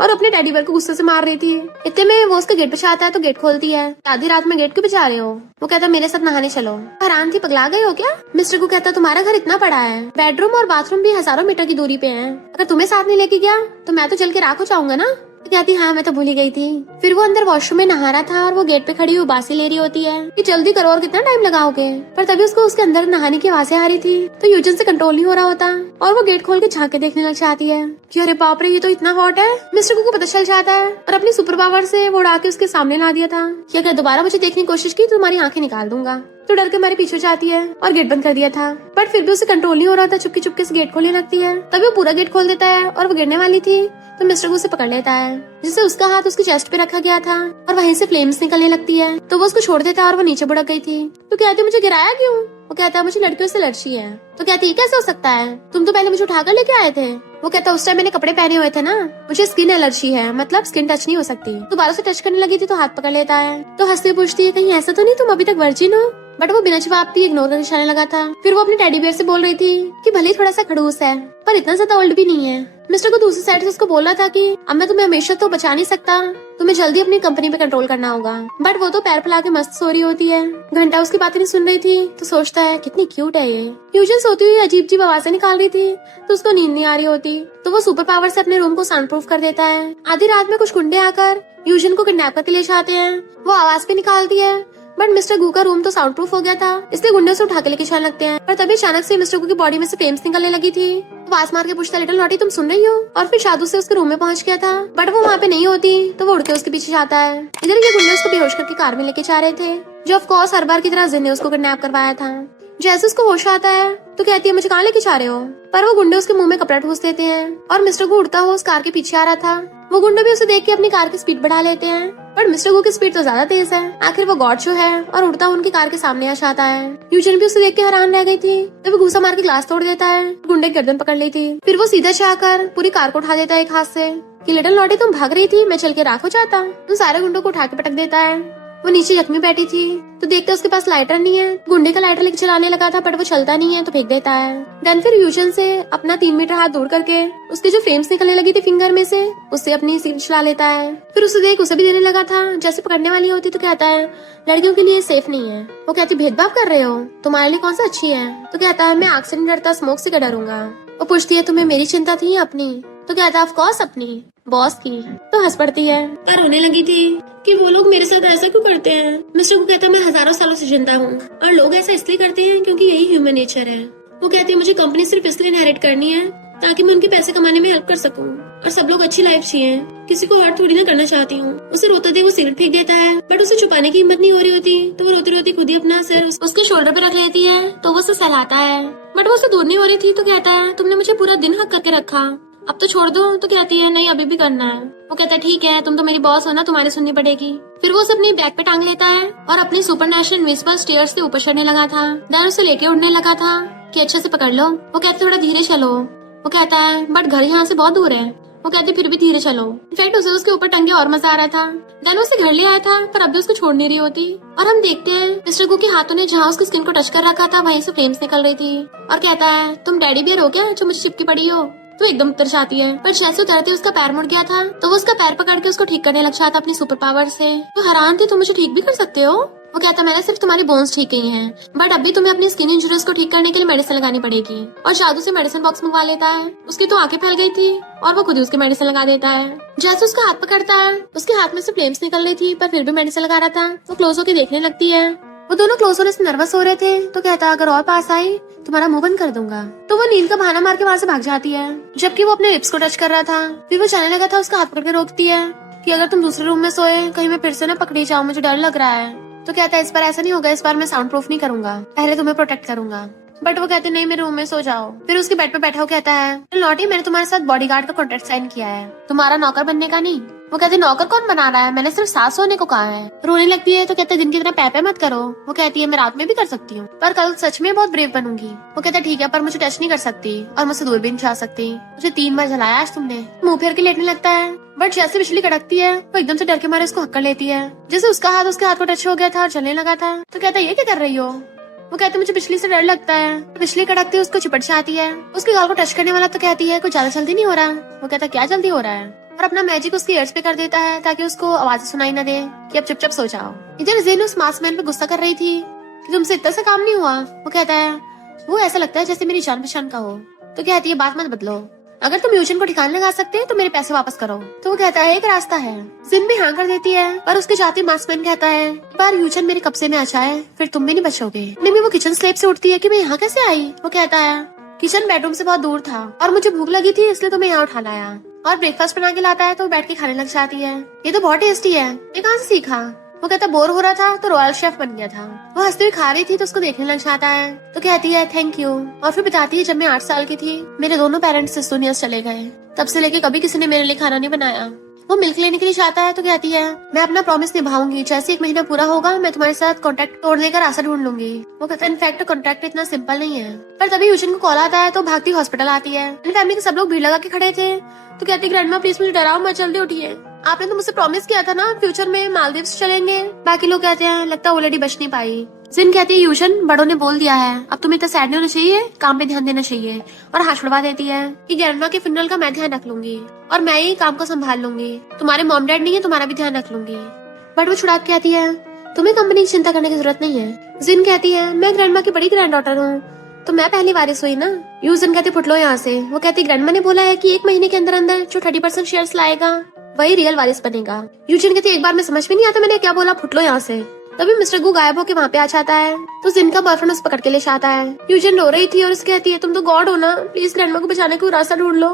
और अपने टेडी बेयर को गुस्से से मार रही थी। इतने में वो उसका गेट बचाता है तो गेट खोलती है। आधी रात में गेट क्यों बचा रहे हो? वो कहता मेरे साथ नहाने चलो। हैरान थी, पगला गए हो क्या? मिस्टर को कहता तुम्हारा घर इतना बड़ा है, बेडरूम और बाथरूम भी हजारों मीटर की दूरी पे है, अगर तुम्हें साथ नहीं लेके गया तो मैं तो जल के राख हो जाऊंगा ना। तो कहती हाँ मैं तो भूल ही गई थी। फिर वो अंदर वॉशरूम में नहा रहा था और वो गेट पे खड़ी हुई बासी ले रही होती है कि जल्दी करो और कितना टाइम लगाओगे, पर तभी उसको उसके अंदर नहाने की आवाजें आ रही थी, तो यूजन से कंट्रोल नहीं हो रहा होता और वो गेट खोल के झांक के देखने लग जाती है कि अरे बाप रे ये तो इतना हॉट है। मिस्टर को पता चल जाता है और अपनी सुपर पावर से वो उड़ा के उसके सामने ला दिया था कि अगर दोबारा मुझे देखने की कोशिश की तो तुम्हारी आंखें निकाल दूंगा। तो डर के मारे पीछे जाती है और गेट बंद कर दिया था, बट फिर भी उसे कंट्रोल नहीं हो रहा था, चुपके चुपके से गेट खोलने लगती है। तभी वो पूरा गेट खोल देता है और वो गिरने वाली थी, तो मिस्टर को उसे पकड़ लेता है, जिससे उसका हाथ उसकी चेस्ट पे रखा गया था और वहीं से फ्लेम्स निकलने लगती है। तो वो उसको छोड़ देता है और वो नीचे बुड़क गई थी। तो कहती मुझे गिराया क्यों? वो कहता है मुझे लड़कियों से एलर्जी है। तो कहती है कैसे हो सकता है, तुम तो पहले मुझे उठाकर लेके आए थे। वो कहता उस टाइम मैंने कपड़े पहने हुए थे ना, मुझे स्किन एलर्जी है, मतलब स्किन टच नहीं हो सकती। दोबारा से टच करने लगी थी तो हाथ पकड़ लेता है। तो हंसते पूछती है कहीं ऐसा तो नहीं तुम अभी तक वर्जिन हो? बट वो बिना जवाब दिए इग्नोर करके जाने लगा था। फिर वो अपने टेडी बियर से बोल रही थी कि भले ही थोड़ा सा खड़ूस है पर इतना ज्यादा ओल्ड भी नहीं है। मिस्टर को दूसरी साइड से उसको बोला था कि अब मैं तुम्हें हमेशा तो बचा नहीं सकता, तुम्हें जल्दी अपनी कंपनी पे कंट्रोल करना होगा। बट वो तो पैर फैला के मस्त सो रही होती है। घंटा उसकी बातें नहीं सुन रही थी तो सोचता है कितनी क्यूट है ये। यूजन सोती हुई अजीब अजीब आवाजें निकाल रही थी तो उसको नींद नहीं आ रही होती, तो वो सुपर पावर से अपने रूम को साउंड प्रूफ कर देता है। आधी रात में कुछ गुंडे आकर यूजन को किडनैप करके ले जाते हैं। वो आवाज भी निकालती है बट मिस्टर गू का रूम तो साउंड प्रूफ हो गया था, इसलिए गुंडे उसे उठा के लेके जाने लगते हैं। पर तभी अचानक से मिस्टर गू की बॉडी में से फ्लेम्स निकलने लगी थी। वो आवाज मार के पूछता, लिटिल नॉटी तुम सुन रही हो? और फिर जादू से उसके रूम में पहुंच गया था बट वो वहाँ पे नहीं होती, तो वो उड़ के उसके पीछे जाता है। इधर ये गुंडे उसको बेहोश करके कार में लेके जा रहे थे, जो ऑफ कोर्स हर बार की तरह जिन ने उसको किडनैप करवाया था। जैसे उसको होश आता है तो कहती है मुझे कहाँ लेके जा रहे हो, पर वो गुंडे उसके मुंह में कपड़ा ठूस देते हैं और मिस्टर गू उड़ता हुआ उस कार के पीछे आ रहा था। वो गुंडे भी उसे देख के अपनी कार की स्पीड बढ़ा लेते हैं, पर मिस्टर गू की स्पीड तो ज्यादा तेज है। आखिर वो गॉड शो है और उड़ता उनकी कार के सामने आ जाता है। यूजन भी उसे देख के हैरान रह गई थी, तो वो घूसा मार के ग्लास तोड़ देता है। गुंडे की गर्दन पकड़ ली थी, फिर वो सीधा जाकर पूरी कार को उठा देता है एक हाथ से कि लिटिल नॉटी तुम भाग रही थी, मैं चल के राख हो जाता। उन सारे गुंडों को उठा के पटक देता है। वो नीचे जख्मी बैठी थी तो देखते उसके पास लाइटर नहीं है। गुंडे का लाइटर लेके चलाने लगा था बट वो चलता नहीं है तो फेंक देता है। देन फिर यूजन से अपना 3 मीटर हाथ दूर करके उसके जो फ्लेम्स निकलने लगी थी फिंगर में से, उससे अपनी सिगरेट चला लेता है। फिर उसे देख उसे भी देने लगा था। जैसे पकड़ने वाली होती तो कहता है लड़कियों के लिए सेफ नहीं है। वो कहती भेदभाव कर रहे हो, तुम्हारे लिए कौन सा अच्छी है? तो कहता है मैं आग से नहीं डरता, स्मोक से क्या डरूंगा। वो पूछती है तुम्हें मेरी चिंता थी अपनी? तो कहता है ऑफ कोर्स अपनी, बॉस की। तो हंस पड़ती है पर रोने लगी थी कि वो लोग मेरे साथ ऐसा क्यों करते हैं। मिस्टर को कहता है मैं हजारों सालों से जिंदा हूँ और लोग ऐसा इसलिए करते हैं क्योंकि यही ह्यूमन नेचर है। वो कहती है मुझे कंपनी सिर्फ इसलिए इनहेरिट करनी है ताकि मैं उनके पैसे कमाने में हेल्प कर सकूं और सब लोग अच्छी लाइफ जिए, किसी को हर्ट थोड़ी ना करना चाहती हूँ। उसे रोते देख वो सिगरेट फेंक देता है बट उसे छुपाने की हिम्मत नहीं हो रही होती, तो वो रोती रोती खुद ही अपना सिर उसके शोल्डर पे रख लेती है। तो वो उसे सहलाता है बट वो उसे दूर नहीं हो रही थी, तो कहता है तुमने मुझे पूरा दिन हक करके रखा, अब तो छोड़ दो। तो कहती है नहीं अभी भी करना है। वो कहता है ठीक है तुम तो मेरी बॉस हो ना, तुम्हारी सुननी पड़ेगी। फिर वो उसे अपनी बैग पे टांग लेता है और अपनी सुपर नेशनल इनविजिबल स्टेयर्स से ऊपर चढ़ने लगा था। देन उसे लेके उड़ने लगा था कि अच्छे से पकड़ लो। वो कहते थोड़ा धीरे चलो। वो कहता है बट घर यहाँ से बहुत दूर है। वो कहते फिर भी धीरे चलो। इनफैक्ट उसे उसके ऊपर टंगे और मजा आ रहा था। देन उसे घर ले आया था पर अब भी उसको छोड़ नहीं रही होती। और हम देखते हैं मिस्टर गू के हाथों ने जहाँ उसकी स्किन को टच कर रखा था वहीं से फ्लेम्स निकल रही थी और कहता है तुम डैडी बियर हो क्या जो मुझे चिपकी पड़ी हो? तो एकदम उतर जाती है पर जैसे उतरते उसका पैर मुड़ गया था, तो वो उसका पैर पकड़ के उसको ठीक करने लग जाता अपनी सुपर पावर से। तो हैरान थी तुम मुझे ठीक भी कर सकते हो? वो कहता मैंने सिर्फ तुम्हारी बोन्स ठीक की हैं बट अभी तुम्हें अपनी स्किन इंजुरीज को ठीक करने के लिए मेडिसिन लगानी पड़ेगी। और जादू से मेडिसिन बॉक्स मंगवा लेता है। उसकी तो आंखें फैल गई थी और वो खुद ही उसके मेडिसिन लगा देता है। जैसे उसका हाथ पकड़ता है उसके हाथ में से फ्लेम्स निकल रही थी पर फिर भी मेडिसिन लगा रहा था। वो क्लोज होकर देखने लगती है। वो दोनों क्लोज होने से नर्वस हो रहे थे, तो कहता अगर और पास आई तुम्हारा मुंह बंद कर दूंगा। तो वो नींद का बहाना मार के वहाँ से भाग जाती है, जबकि वो अपने लिप्स को टच कर रहा था। फिर वो जाने लगा था, उसका हाथ पकड़ के रोकती है कि अगर तुम दूसरे रूम में सोए कहीं मैं फिर से न पकड़ी जाऊँ, मुझे डर लग रहा है। तो कहता है इस बार ऐसा नहीं होगा, इस बार मैं साउंड प्रूफ नहीं करूंगा, पहले तुम्हें प्रोटेक्ट करूंगा। बट वो कहते नहीं मेरे रूम में सो जाओ। फिर उसके बेड पे बैठा हो कहता है लॉटी मैंने तुम्हारे साथ बॉडीगार्ड का कॉन्ट्रैक्ट साइन किया है, तुम्हारा नौकर बनने का नहीं। वो कहते नौकर कौन बना रहा है, मैंने सिर्फ सांस सोने को कहा है। रोने लगती है तो कहते दिन की तरह पैपे मत करो। वो कहती है मैं रात में भी कर सकती हूँ पर कल सच में बहुत ब्रेव बनूंगी। वो कहता ठीक है पर मुझे टच नहीं कर सकती और मुझसे दूर भी नहीं जा सकती। मुझे 3 बार जलाया आज तुमने। मुंह फेर के लेटने लगता है बट जैसे बिजली कड़कती है वो एकदम से डर के मारे उसको हक्कर लेती है। जैसे उसका हाथ उसके हाथ को टच हो गया था और चलने लगा था। तो कहता ये क्या कर रही हो? वो कहते मुझे बिजली से डर लगता है। बिजली कड़कती है उसको चिपट जाती है। उसके गाल को टच करने वाला तो कहती है कुछ ज्यादा जल्दी नहीं हो रहा। वो कहता क्या जल्दी हो रहा है, और अपना मैजिक उसके ईयर्स पे कर देता है ताकि उसको आवाजें सुनाई न दे कि अब चुपचाप सो जाओ। इधर जेन उस मास्कमैन पे गुस्सा कर रही थी कि तुमसे इतना सा काम नहीं हुआ। वो कहता है वो ऐसा लगता है जैसे मेरी जान पहचान का हो। तो कहती है बात मत बदलो, अगर तुम यूजन को ठिकाने लगा सकते हैं तो मेरे पैसे वापस करो। तो वो कहता है एक रास्ता है। जिन भी हाँ कर देती है पर उसके जाते मास्कमैन कहता है पर यूजन मेरे कब्जे में आ जाए फिर तुम भी नहीं बचोगे। मम्मी वो किचन स्लैब से उठती है कि मैं यहाँ कैसे आई। वो कहता है किचन बेडरूम से बहुत दूर था और मुझे भूख लगी थी इसलिए तुम्हें यहाँ उठा लाया। और ब्रेकफास्ट बना के लाता है तो बैठ के खाने लग जाती है। ये तो बहुत टेस्टी है, ये कहाँ से सीखा। वो कहता बोर हो रहा था तो रॉयल शेफ बन गया था। वो हंसते हुए खा रही थी तो उसको देखने लग जाता है। तो कहती है थैंक यू। और फिर बताती है जब मैं 8 साल की थी मेरे दोनों पेरेंट्स इस दुनिया से चले गए, तब से लेके कभी किसी ने मेरे लिए खाना नहीं बनाया। वो मिल्क लेने के लिए जाता है तो कहती है मैं अपना प्रॉमिस निभाऊंगी, जैसे 1 महीना पूरा होगा मैं तुम्हारे साथ कॉन्ट्रैक्ट तोड़ देकर रास्ता ढूंढ लूंगी। वो कहता है इनफैक्ट कॉन्ट्रैक्ट इतना सिंपल नहीं है। पर तभी यूजन को कॉल आता है तो भागती हॉस्पिटल आती है। फैमिली के सब लोग भीड़ लगा के खड़े थे। तो कहती ग्रैंडमा प्लीज मुझे डराओ मत, जल्दी उठिए। आपने तो मुझसे प्रॉमिस किया था ना फ्यूचर में मालदीव्स चलेंगे। बाकी लोग कहते हैं लगता है ऑलरेडी बच नहीं पाई। जिन कहती है यूशन बड़ों ने बोल दिया है, अब तुम्हें इतना सैड नहीं होना चाहिए, काम पे ध्यान देना चाहिए। और हाथ छुड़वा देती है कि ग्रैंडमा के फ्यूनरल का मैं ध्यान रख लूंगी और मैं ही काम को संभाल लूंगी। तुम्हारे मॉम डैड नहीं है, तुम्हारा भी ध्यान रख लूंगी। बट वो छुड़ा के कहती है तुम्हें कंपनी की चिंता करने की जरूरत नहीं है। जिन कहती है मैं ग्रैंडमा की बड़ी ग्रैंड डॉटर हूँ, तो मैं पहली वारिस हुई ना। यूजन कहती फुट लो यहाँ से। वो कहती ग्रैंडमा ने बोला है कि 1 महीने के अंदर अंदर जो 30% शेयर्स लाएगा वही रियल वारिस बनेगा। यूजन कहती एक बार में समझ में नहीं आता मैंने क्या बोला, फुट लो यहाँ से। तभी मिस्टर गू गायब होकर वहाँ पे आ जाता है तो जिन का बॉयफ्रेंड उस पकड़ के ले आता है। यूजन रो रही थी और उसकी कहती है तुम तो गॉड हो ना, प्लीज ग्रैंडमा को बचाने का रास्ता ढूंढ लो।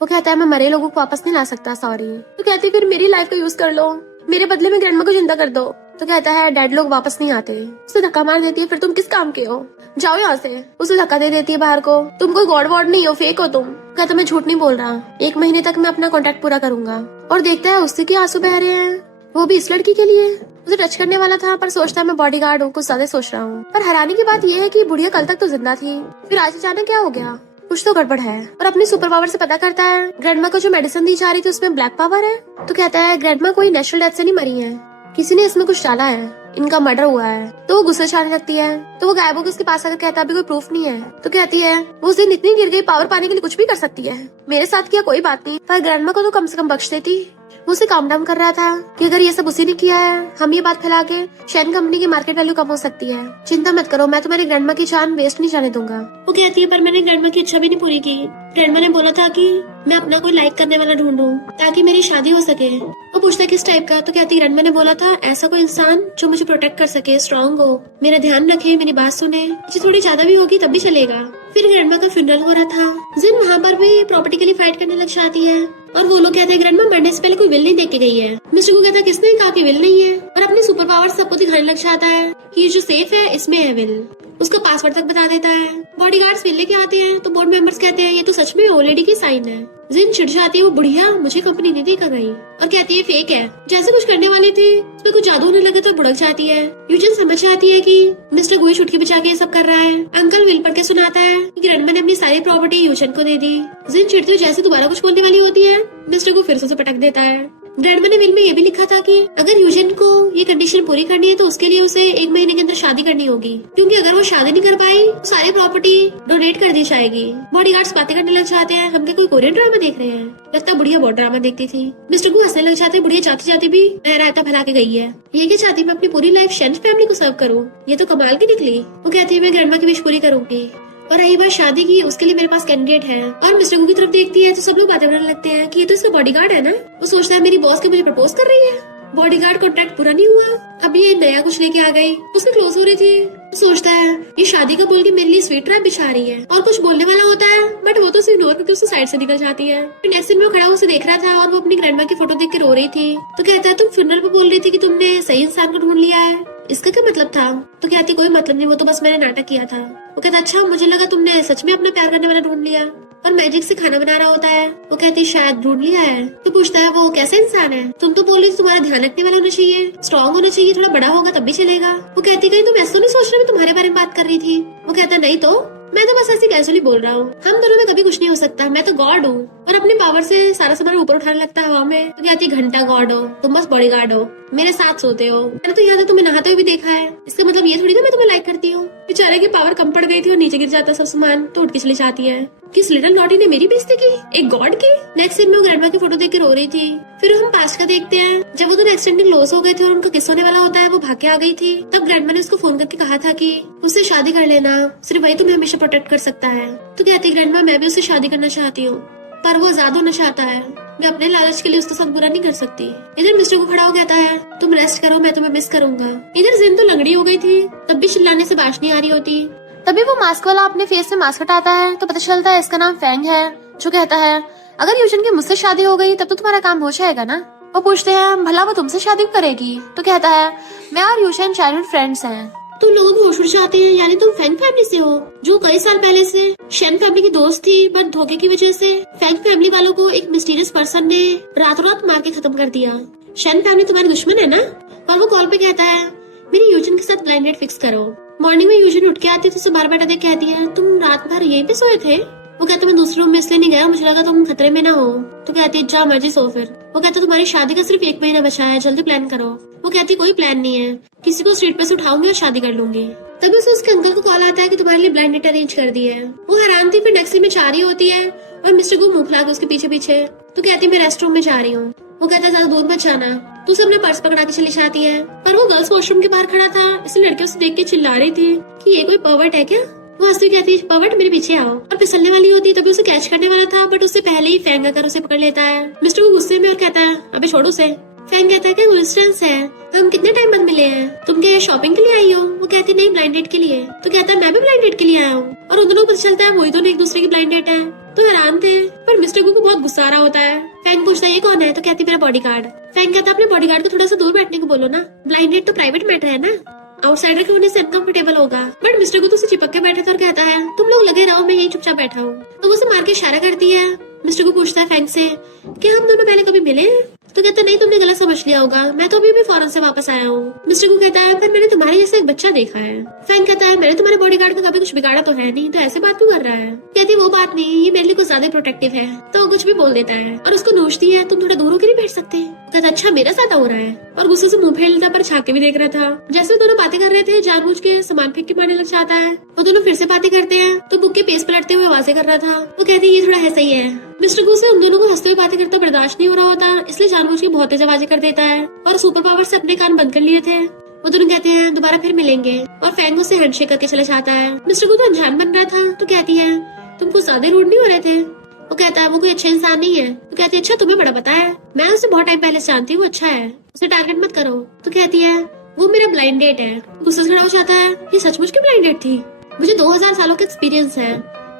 वो कहता है मैं मरे लोगों को वापस नहीं ला सकता, सॉरी। तो कहती है फिर मेरी लाइफ का यूज कर लो, मेरे बदले में ग्रैंडमा को जिंदा कर दो। तो कहता है डैड लोग वापस नहीं आते। उसे धक्का मार देती है फिर तुम किस काम के हो, जाओ यहाँ से। उसे धक्का दे देती है बाहर को, तुम कोई गॉड वॉड नहीं हो, फेक हो तुम। कहता मैं झूठ नहीं बोल रहा, 1 महीने तक मैं अपना कॉन्ट्रैक्ट पूरा करूंगा। और देखता है उससे के आंसू बह रहे हैं, वो भी इस लड़की के लिए। उसे टच करने वाला था पर सोचता है मैं बॉडीगार्ड हूँ, कुछ ज्यादा सोच रहा हूँ। पर हैरानी की बात यह है कि बुढ़िया कल तक तो जिंदा थी, फिर आज अचानक क्या हो गया, कुछ तो गड़बड़ है। और अपनी सुपर पावर से पता करता है ग्रैंडमा को जो मेडिसिन दी जा रही थी उसमें ब्लैक पावर है। तो कहता है ग्रैंडमा कोई नेचुरल डेथ से नहीं मरी है, किसी ने इसमें कुछ डाला है, इनका मर्डर हुआ है। तो वो गुस्से छाने लगती है। तो वो गायब होकर उसके पास आकर कहता है अभी कोई प्रूफ नहीं है। तो कहती है वो उस दिन इतनी गिर गई, पावर पाने के लिए कुछ भी कर सकती है, मेरे साथ किया कोई बात नहीं, पर ग्रैंडमा को तो कम से कम बख्श देती। वो उसे काम डाउन कर रहा था कि अगर ये सब उसी ने किया है, हम ये बात फैला के शेन कंपनी की मार्केट वैल्यू कम हो सकती है। चिंता मत करो, मैं तुम्हारी ग्रैंडमा की जान वेस्ट नहीं जाने दूंगा। वो कहती है पर मैंने ग्रैंडमा की इच्छा भी नहीं पूरी की। ग्रैंडमा ने बोला था कि मैं अपना कोई लाइक करने वाला ढूंढूं ताकि मेरी शादी हो सके। वो पूछता है किस टाइप का। तो कहती ग्रैंडमा ने बोला था ऐसा कोई इंसान जो मुझे प्रोटेक्ट कर सके, स्ट्रॉन्ग हो, मेरा ध्यान रखे, मेरी बात सुने, मुझे थोड़ी ज्यादा भी होगी तब भी चलेगा। फिर ग्रैंडमा का फ्यूनरल हो रहा था। जिन वहाँ पर भी प्रॉपर्टी के लिए फाइट करने लग जाती है और वो लोग कहते हैं ग्रैंडमा मरने से पहले कोई विल नहीं देख के गई है। मिस्टर को कहता है किसने कहा कि विल नहीं है, और अपनी सुपर पावर सबको दिखाने लग जाता है कि ये जो सेफ है इसमें है विल। उसका पासवर्ड तक बता देता है। बॉडीगार्ड्स विल लेके आते हैं तो बोर्ड मेंबर्स कहते हैं ये तो सच में ओल्ड लेडी की साइन है। जिन चिढ़ जाती है वो बुढ़िया मुझे कंपनी नहीं देकर गई और कहती है फेक है। जैसे कुछ करने वाले थे उसमें कुछ जादू होने लगा तो भुड़क जाती है। यूजन समझ जाती है कि मिस्टर गुई छुटकी बचा के ये सब कर रहा है। अंकल विल पढ़ के सुनाता है कि ग्रैंडमा ने अपनी सारी प्रॉपर्टी यूजन को दे दी। जिन चिढ़ती जैसे दोबारा कुछ बोलने वाली होती है मिस्टर को फिर से पटक देता है। ग्रैंडमा ने विल में ये भी लिखा था कि अगर यूजन को ये कंडीशन पूरी करनी है तो उसके लिए उसे 1 महीने के अंदर शादी करनी होगी, क्योंकि अगर वो शादी नहीं कर पाई तो सारी प्रॉपर्टी डोनेट कर दी जाएगी। बॉडीगार्ड्स बातें करने लग जाते हैं, हम कोई कोरियन ड्रामा देख रहे हैं, लगता बुढ़िया बहुत ड्रामा देखती थी। मिस्टर को हंसने लग जाते हैं, बुढ़िया जाते जाते भी रायता फैला के गई है, ये क्या चाहती मैं अपनी पूरी लाइफ शेन फैमिली को सर्व करूँ, ये तो कमाल की निकली। वो कहती है मैं ग्रैंडमा की विश पूरी करूंगी। और रही बात शादी की, उसके लिए मेरे पास कैंडिडेट है। और मिस्टर गू की तरफ देखती है तो सब लोग बातें करने लगते हैं कि ये तो इसका बॉडीगार्ड है ना। वो सोचता है मेरी बॉस के मुझे प्रपोज कर रही है। बॉडीगार्ड कॉन्ट्रैक्ट पूरा नहीं हुआ, अब ये नया कुछ लेके आ गई, उससे क्लोज हो रही थी। तो सोचता है ये शादी का बोल के मेरे लिए स्वीट ट्रैप बिछा रही है, और कुछ बोलने वाला होता है बट वो तो उसे इग्नोर करके उससे साइड से निकल जाती है। फिर नेक्स्ट सीन में खड़ा उसे देख रहा था और वो अपनी ग्रैंडमा की फोटो देख के रो रही थी। तो कहता है तुम फ्यूनरल पे बोल रही थी कि तुमने सही इंसान को ढूंढ लिया है, इसका क्या मतलब था। तो कहती कोई मतलब नहीं, वो तो बस मैंने नाटक किया था। वो कहता अच्छा मुझे लगा तुमने सच में अपना प्यार करने वाला ढूंढ लिया और मैजिक से खाना बना रहा होता है। वो कहती शायद ढूंढ लिया है। तो पूछता है वो कैसा इंसान है, तुम तो बोल रही तुम्हारा ध्यान रखने वाला होना चाहिए, स्ट्रॉन्ग होना चाहिए, थोड़ा बड़ा होगा तब भी चलेगा। वो कहती कहीं तुम ऐसा तो नहीं सोच रहे मैं तुम्हारे बारे में बात कर रही थी। वो कहता नहीं तो मैं तो बस ऐसे कैजुअली बोल रहा हूँ, हम दोनों में कभी कुछ नहीं हो सकता, मैं तो गॉड हूँ। और अपनी पावर से सारा सामान ऊपर उठाने लगता है हवा में। तो कहती घंटा गॉड हो, तुम बस बॉडीगार्ड हो, मेरे साथ सोते हो, मैंने तो यहाँ तुम्हें नहाते हुए भी देखा है, इसका मतलब ये थोड़ी ना मैं तुम्हें लाइक करती हूँ। बेचारे की पावर कम पड़ गई थी और नीचे गिर जाता सब सामान तो उठ के चली जाती है। किस लिटिल नॉटी ने मेरी बेइज्जती की, एक गॉड की। नेक्स्ट सीन में वो ग्रैंडमा की फोटो देख के रो रही थी। फिर हम पास्ट का देखते हैं, जब वो दोनों एक्सीडेंट लॉस हो गए थे और उनका किस होने वाला होता है, वो भाग के आ गई थी। तब ग्रैंडमा ने उसको फोन करके कहा था कि उससे शादी कर लेना, सिर्फ वही तुम्हें हमेशा प्रोटेक्ट कर सकता है। तो कहती ग्रैंडमा मैं भी उससे शादी करना चाहती हूँ, पर वो आजाद होना चाहता है, मैं अपने लालच के लिए उसके साथ बुरा नहीं कर सकती। इधर मिस्टर को खड़ा हो कहता है तुम रेस्ट करो, मैं तुम्हें मिस करूंगा। इधर जिन तो लंगड़ी हो गई थी, तब भी चिल्लाने से बात नहीं आ रही होती। तभी वो मास्क वाला अपने फेस में मास्क हटाता है तो पता चलता है इसका नाम फैंग है, जो कहता है अगर यूजन की मुझसे शादी हो गई तब तो तुम्हारा काम हो जाएगा ना। वो पूछते हैं भला वो तुमसे शादी करेगी। तो कहता है मैं और यूजन चाइल्डहुड फ्रेंड्स हैं। तुम लोग होश उड़ जाते हैं, यानी तुम फैंग फैमिली से हो, जो कई साल पहले से शेन फैमिली की दोस्त थी, बट धोखे की वजह से फैंग फैमिली वालों को एक मिस्टीरियस पर्सन ने रातों रात मार के खत्म कर दिया। शेन फैमिली तुम्हारी दुश्मन है ना। और वो कॉल पे कहता है मेरी यूजन के साथ ब्लाइंड डेट फिक्स करो। मॉर्निंग में यूजन उठ के आती तो उसे बार बार देख कहती है तुम रात भर यहीं पे सोए थे। वो कहता मैं दूसरे रूम में इसलिए नहीं गया, मुझे लगा तुम खतरे में ना हो। तो कहती जा मर्जी सो फिर। वो कहता तुम्हारी शादी का सिर्फ 1 महीना बचा है, जल्दी प्लान करो। वो कहती कोई प्लान नहीं है, किसी को स्ट्रीट पे से उठाऊंगी और शादी कर लूंगी। तभी उसे उसके अंकल को कॉल आता है कि तुम्हारे लिए ब्लाइंड डेट अरेंज कर दी है। वो हैरान थी, फिर नेक्स्ट में जा रही होती है और मिस्टर को मुंह फुला के उसके पीछे पीछे। तो कहती मैं रेस्ट रूम में जा रही हूँ। वो कहता ज्यादा दूर मत जाना। तो उसे अपना पर्स पकड़ा के चली जाती है, पर वो गर्ल्स वॉशरूम के बाहर खड़ा था, इसलिए लड़कियों से देख के चिल्ला रही थी कि ये कोई पर्वर्ट है क्या। वो हंसती कहती है पर्वर्ट मेरे पीछे आओ, और फिसलने वाली होती तभी उसे कैच करने वाला था, बट उससे पहले ही फैंग आकर उसे पकड़ लेता है। मिस्टर को गुस्से में और कहता है अबे छोड़ उसे। फैंग कहता है क्या कोइंसिडेंस है, हम कितने टाइम बाद मिले हैं, तुम क्या शॉपिंग के लिए आई हो। वो कहती नहीं ब्लाइंड डेट के लिए। तो कहता है मैं भी ब्लाइंड डेट के लिए आया हूँ, और उन दोनों को पता चलता है वही दोनों एक दूसरे की ब्लाइंड डेट है। तो हैरान थे, पर मिस्टर को बहुत गुस्सा आ रहा होता है। फैंग पूछता है ये कौन है। तो कहती मेरा बॉडीगार्ड। फैंग कहता है अपने बॉडीगार्ड को थोड़ा सा दूर बैठने को बोलो ना, ब्लाइंड डेट तो प्राइवेट मैटर है ना, आउटसाइडर के होने से अनकंफर्टेबल होगा। बट मिस्टर को तो उसे चिपक के बैठे थे और कहता है तुम लोग लगे रहो, मैं यही चुपचाप बैठा हूँ। तो वो उसे मार के इशारा करती है। मिस्टर को पूछता है फैंग से कि हम दोनों पहले कभी मिले हैं। तो कहता नहीं तुमने गलत समझ लिया होगा, मैं तो अभी भी फॉरेन से वापस आया हूँ। मिस्टर को कहता है पर मैंने तुम्हारे जैसे एक बच्चा देखा है। फैंग कहता है मैंने तुम्हारे बॉडीगार्ड का कभी कुछ बिगाड़ा तो है नहीं, तो ऐसे बात क्यों कर रहा है। कहती वो बात नहीं, ये मेरे लिए कुछ ज्यादा प्रोटेक्टिव है। तो वो कुछ भी बोल देता है और उसको नोचती है तुम थोड़ा दूर होकर नहीं बैठ सकते। कहता अच्छा मेरा साथ हो रहा है, और गुस्से से मुंह फेर लेता, पर झांक के भी देख रहा था। जैसे दोनों बातें कर रहे थे जानबूझ के सामान फेंक के मारने लग जाता है। वो दोनों फिर से बातें करते हैं, तो बुक के पेज पलटते हुए आवाजें कर रहा था। वो कहती है ये थोड़ा है सही है। मिस्टर को उन दोनों को हंसते हुए बातें करता बर्दाश्त नहीं हो रहा होता, इसलिए जानबूझ के बहुत तेज आवाजें कर देता है, और सुपर पावर से अपने कान बंद कर लिए थे। वो दोनों कहते हैं दोबारा फिर मिलेंगे, और फैंग उसे हैंडशेक करके चला जाता है। मिस्टर को तो अनजान बन रहा था। तो कहती है तुम कुछ ज्यादा रूड नहीं हो रहे थे। वो कहता है वो कोई अच्छा इंसान नहीं है। तो कहती है अच्छा तुम्हें बड़ा पता है, मैं उसे बहुत टाइम पहले से जानती हूँ, अच्छा है, उसे टारगेट मत करो। तो कहती है वो मेरा ब्लाइंड डेट है। गुस्से से खड़ा हो जाता है, ये सचमुच की ब्लाइंड डेट थी, मुझे 2000 सालों का एक्सपीरियंस है,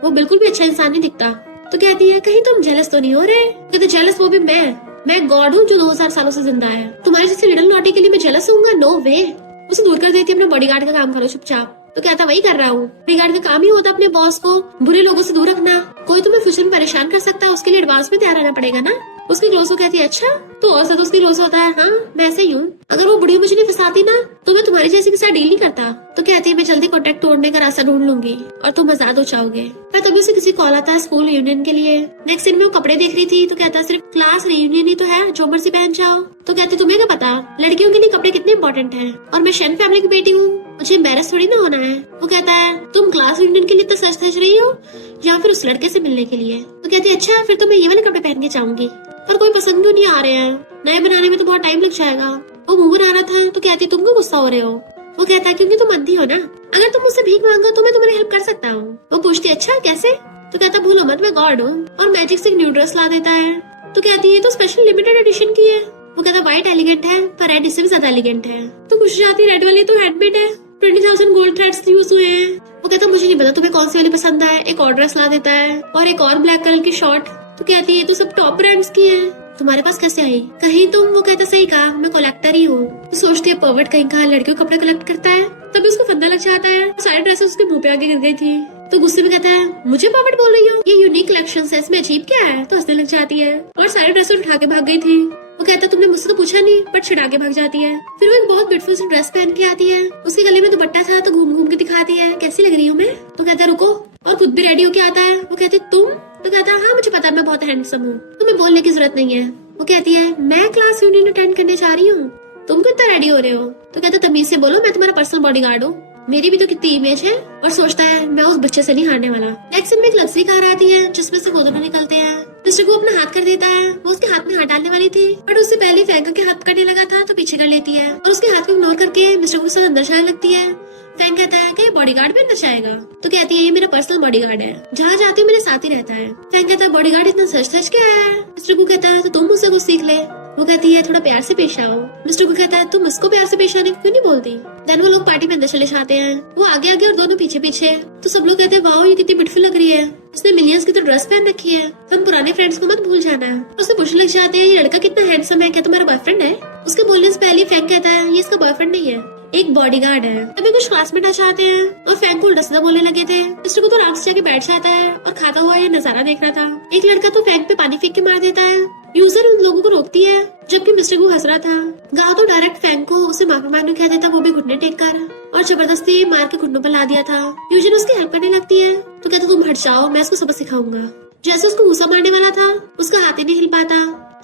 वो बिल्कुल भी अच्छा इंसान नहीं दिखता। तो कहती है कहीं तुम जेलस तो नहीं हो रहे। कहते जेलस वो भी मैं गॉड हूँ जो 2000 सालों से जिंदा है, तुम्हारे जैसे लिटिल नॉटी के लिए मैं जेलस हूँगा, नो वे। उसे दूर कर देती है, अपना बॉडीगार्ड का काम करो चुपचाप। तो कहता वही कर रहा हूँ, बॉडीगार्ड का काम ही होता है अपने बॉस को बुरे लोगों से दूर रखना। कोई तुम्हें फ्यूचर में परेशान कर सकता है, उसके लिए एडवांस में तैयार रहना पड़ेगा ना। उसकी क्लोज कहती है अच्छा तो और ज्यादा उसकी क्लोज होता है, हाँ मैं ऐसे ही हूँ, अगर वो बुढ़ी मुझे नहीं फंसाती ना तो मैं तुम्हारी जैसी के साथ डील नहीं करता। तो कहती है मैं जल्दी कॉन्टेक्ट तोड़ने का रास्ता ढूंढ लूंगी और तुम आजाद हो जाओगे। पर तभी उसे किसी कॉल आता है स्कूल यूनियन के लिए। नेक्स्ट दिन में वो कपड़े देख रही थी, तो कहता सिर्फ क्लास रियूनियन ही तो है, जो मर्जी पहन जाओ। तो कहती तुम्हें क्या पता लड़कियों के लिए कपड़े कितने इंपॉर्टेंट है, और मैं शेन फैमिली की बेटी हूँ, मुझे एम्बेरस थोड़ी ना होना है। वो कहता है तुम क्लास यूनियन के लिए तो सच धज रही हो या फिर उस लड़के से मिलने के लिए। तो कहती है अच्छा फिर तो मैं ये वाले कपड़े पहन के जाऊंगी, पर कोई पसंद क्यों नहीं आ रहे हैं, नए बनाने में तो बहुत टाइम लग जाएगा। वो मुंह बना रहा था। तो कहती तुम क्यों गुस्सा हो रहे हो। वो कहता है क्योंकि तुम अंधी हो ना, अगर तुम मुझसे भीख मांगो तो मैं तुम्हारी हेल्प कर सकता हूँ। वो पूछती अच्छा कैसे। तो कहता भूलो मत मैं गॉड हूँ, और मैजिक से एक न्यू ड्रेस ला देता है। तो कहती है तो स्पेशल लिमिटेड एडिशन की है। वो कहता व्हाइट एलिगेंट है, पर रेड इससे भी ज्यादा एलिगेंट है। तो खुश जाती रेड वाली तो हैंडमेड है, 20,000 गोल्ड थ्रेड्स यूज हुए हैं। वो कहता मुझे नहीं पता तुम्हें कौन सी वाली पसंद है। एक और ड्रेस ला देता है और एक और ब्लैक कलर की शॉर्ट। तो कहती है तो सब टॉप ब्रांड्स की है, तुम्हारे पास कैसे आई कहीं तुम। वो कहता सही कहा मैं कलेक्टर ही हूँ। तो सोचती है पर्वर्ट कहीं कहा लड़कियों कपड़े कलेक्ट करता है। तभी उसको फंदा लग जाता है, सारी ड्रेसेस उसके मुंह पे आगे गिर गई थी। तो गुस्से में कहता है मुझे पर्वर्ट बोल रही हो, ये यूनिक कलेक्शन है, इसमें अजीब क्या है। तो हंसने लग जाती है और सारी ड्रेसेस उठा के भाग गई थी। वो कहता तुमने मुझसे तो पूछा नहीं, बट छिड़ा के भाग जाती है। फिर वो एक बहुत ब्यूटीफुल सी ड्रेस पहन के आती है, उसके गले में दुपट्टा था, तो घूम घूम के दिखाती है कैसी लग रही हूँ मैं। तो कहता रुको, और खुद भी रेडी होके आता है। वो कहती तुम। तो कहता हाँ मुझे पता है मैं बहुत हैंडसम हूँ, तुम्हें बोलने की जरूरत नहीं है। वो कहती है मैं क्लास यूनियन अटेंड करने जा रही हूँ, तुम क्यों इतना रेडी हो रहे हो। तो कहता तमीज से बोलो, मैं तुम्हारा पर्सनल बॉडीगार्ड हूँ, मेरी भी तो कितनी इमेज है। और सोचता है मैं उस बच्चे से नहीं हारने वाला। नेक्स्ट में एक लग्जरी कार आती है जिसमें से वो दोनों निकलते हैं। मिस्टर को अपना हाथ कर देता है, वो उसके हाथ में हाथ डालने वाली थी, बट उससे पहले फैंक के हाथ करने लगा था, तो पीछे कर लेती है और उसके हाथ को इग्नोर करके मिस्टर को साथ अंदर जाने लगती है। फैंक कहता है कि बॉडीगार्ड भी अंदर जाएगा। तो कहती है ये मेरा पर्सनल बॉडीगार्ड है, जहाँ जाती हूँ मेरे साथ ही रहता है। फैंक कहता है बॉडीगार्ड इतना सच सच क्या है। मिस्टर को कहता है तो तुम मुझसे कुछ सीख ले। वो कहती है थोड़ा प्यार से पेश आओ। मिस्टर को कहता है तुम इसको प्यार से पेश आने क्यों नहीं बोलती। देन वो लोग पार्टी में अंदर चले जाते हैं, वो आगे आगे और दोनों पीछे पीछे। तो सब लोग कहते हैं वाओ ये कितनी ब्यूटीफुल लग रही है, उसने मिलियंस की तो ड्रेस पहन रखी है, हम पुराने फ्रेंड्स को मत भूल जाना। उससे पूछने लग जाते हैं ये लड़का कितना हैंडसम है, क्या तुम्हारा बॉयफ्रेंड है। उसके बोलने से पहले फैंक कहता है ये इसका बॉयफ्रेंड नहीं है, एक बॉडीगार्ड है। तभी कुछ क्लासमेट आ जाते हैं और फैंग को उल्टा सीधा बोलने लगे थे। मिस्टर को तो आराम से जाके बैठ जाता है और खाता हुआ ये नजारा देख रहा था। एक लड़का तो फैंग पे पानी फेंक के मार देता है। यूजर उन लोगों को रोकती है जबकि मिस्टर को हंस रहा था। गाँव तो डायरेक्ट फैंग को उसे माफी मांगने कह देता, वो भी घुटने टेक कर, और जबरदस्ती मार के घुटनों पर ला दिया था। यूजर उसकी हेल्प करने लगती है तो कहता तुम हट जाओ, मैं इसको सबक सिखाऊंगा। जैसे उसको गुस्सा मारने वाला था उसका हाथ ही नहीं हिल पाता।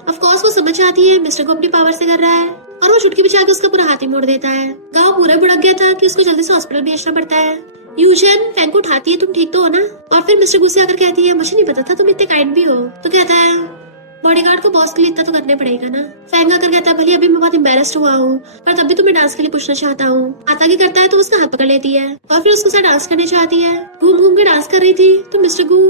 ऑफ कोर्स वो समझ जाती है मिस्टर को अपनी पावर से कर रहा है और वो चुटकी बचा के उसका पूरा हाथ ही मोड़ देता है। गाँव पूरा भुड़क गया था कि उसको जल्दी से हॉस्पिटल भेजना पड़ता है। यूजन फैंग को उठाती है, तुम ठीक तो हो ना? और फिर मिस्टर गुस्से आकर कहती है मुझे नहीं पता था तुम इतने काइंड भी हो। तो कहता है बॉडीगार्ड को बॉस के लिए इतना तो करना पड़ेगा ना। फैंग आकर कहता है भले अभी मैं बहुत एम्बेरस्ड हुआ हूँ पर तब भी तुम्हें डांस के लिए पूछना चाहता हूँ। आता की करता है तो उसका हाथ पकड़ लेती है और फिर उसके साथ डांस करने चाहती है। घूम घूम के डांस कर रही थी तो मिस्टर गू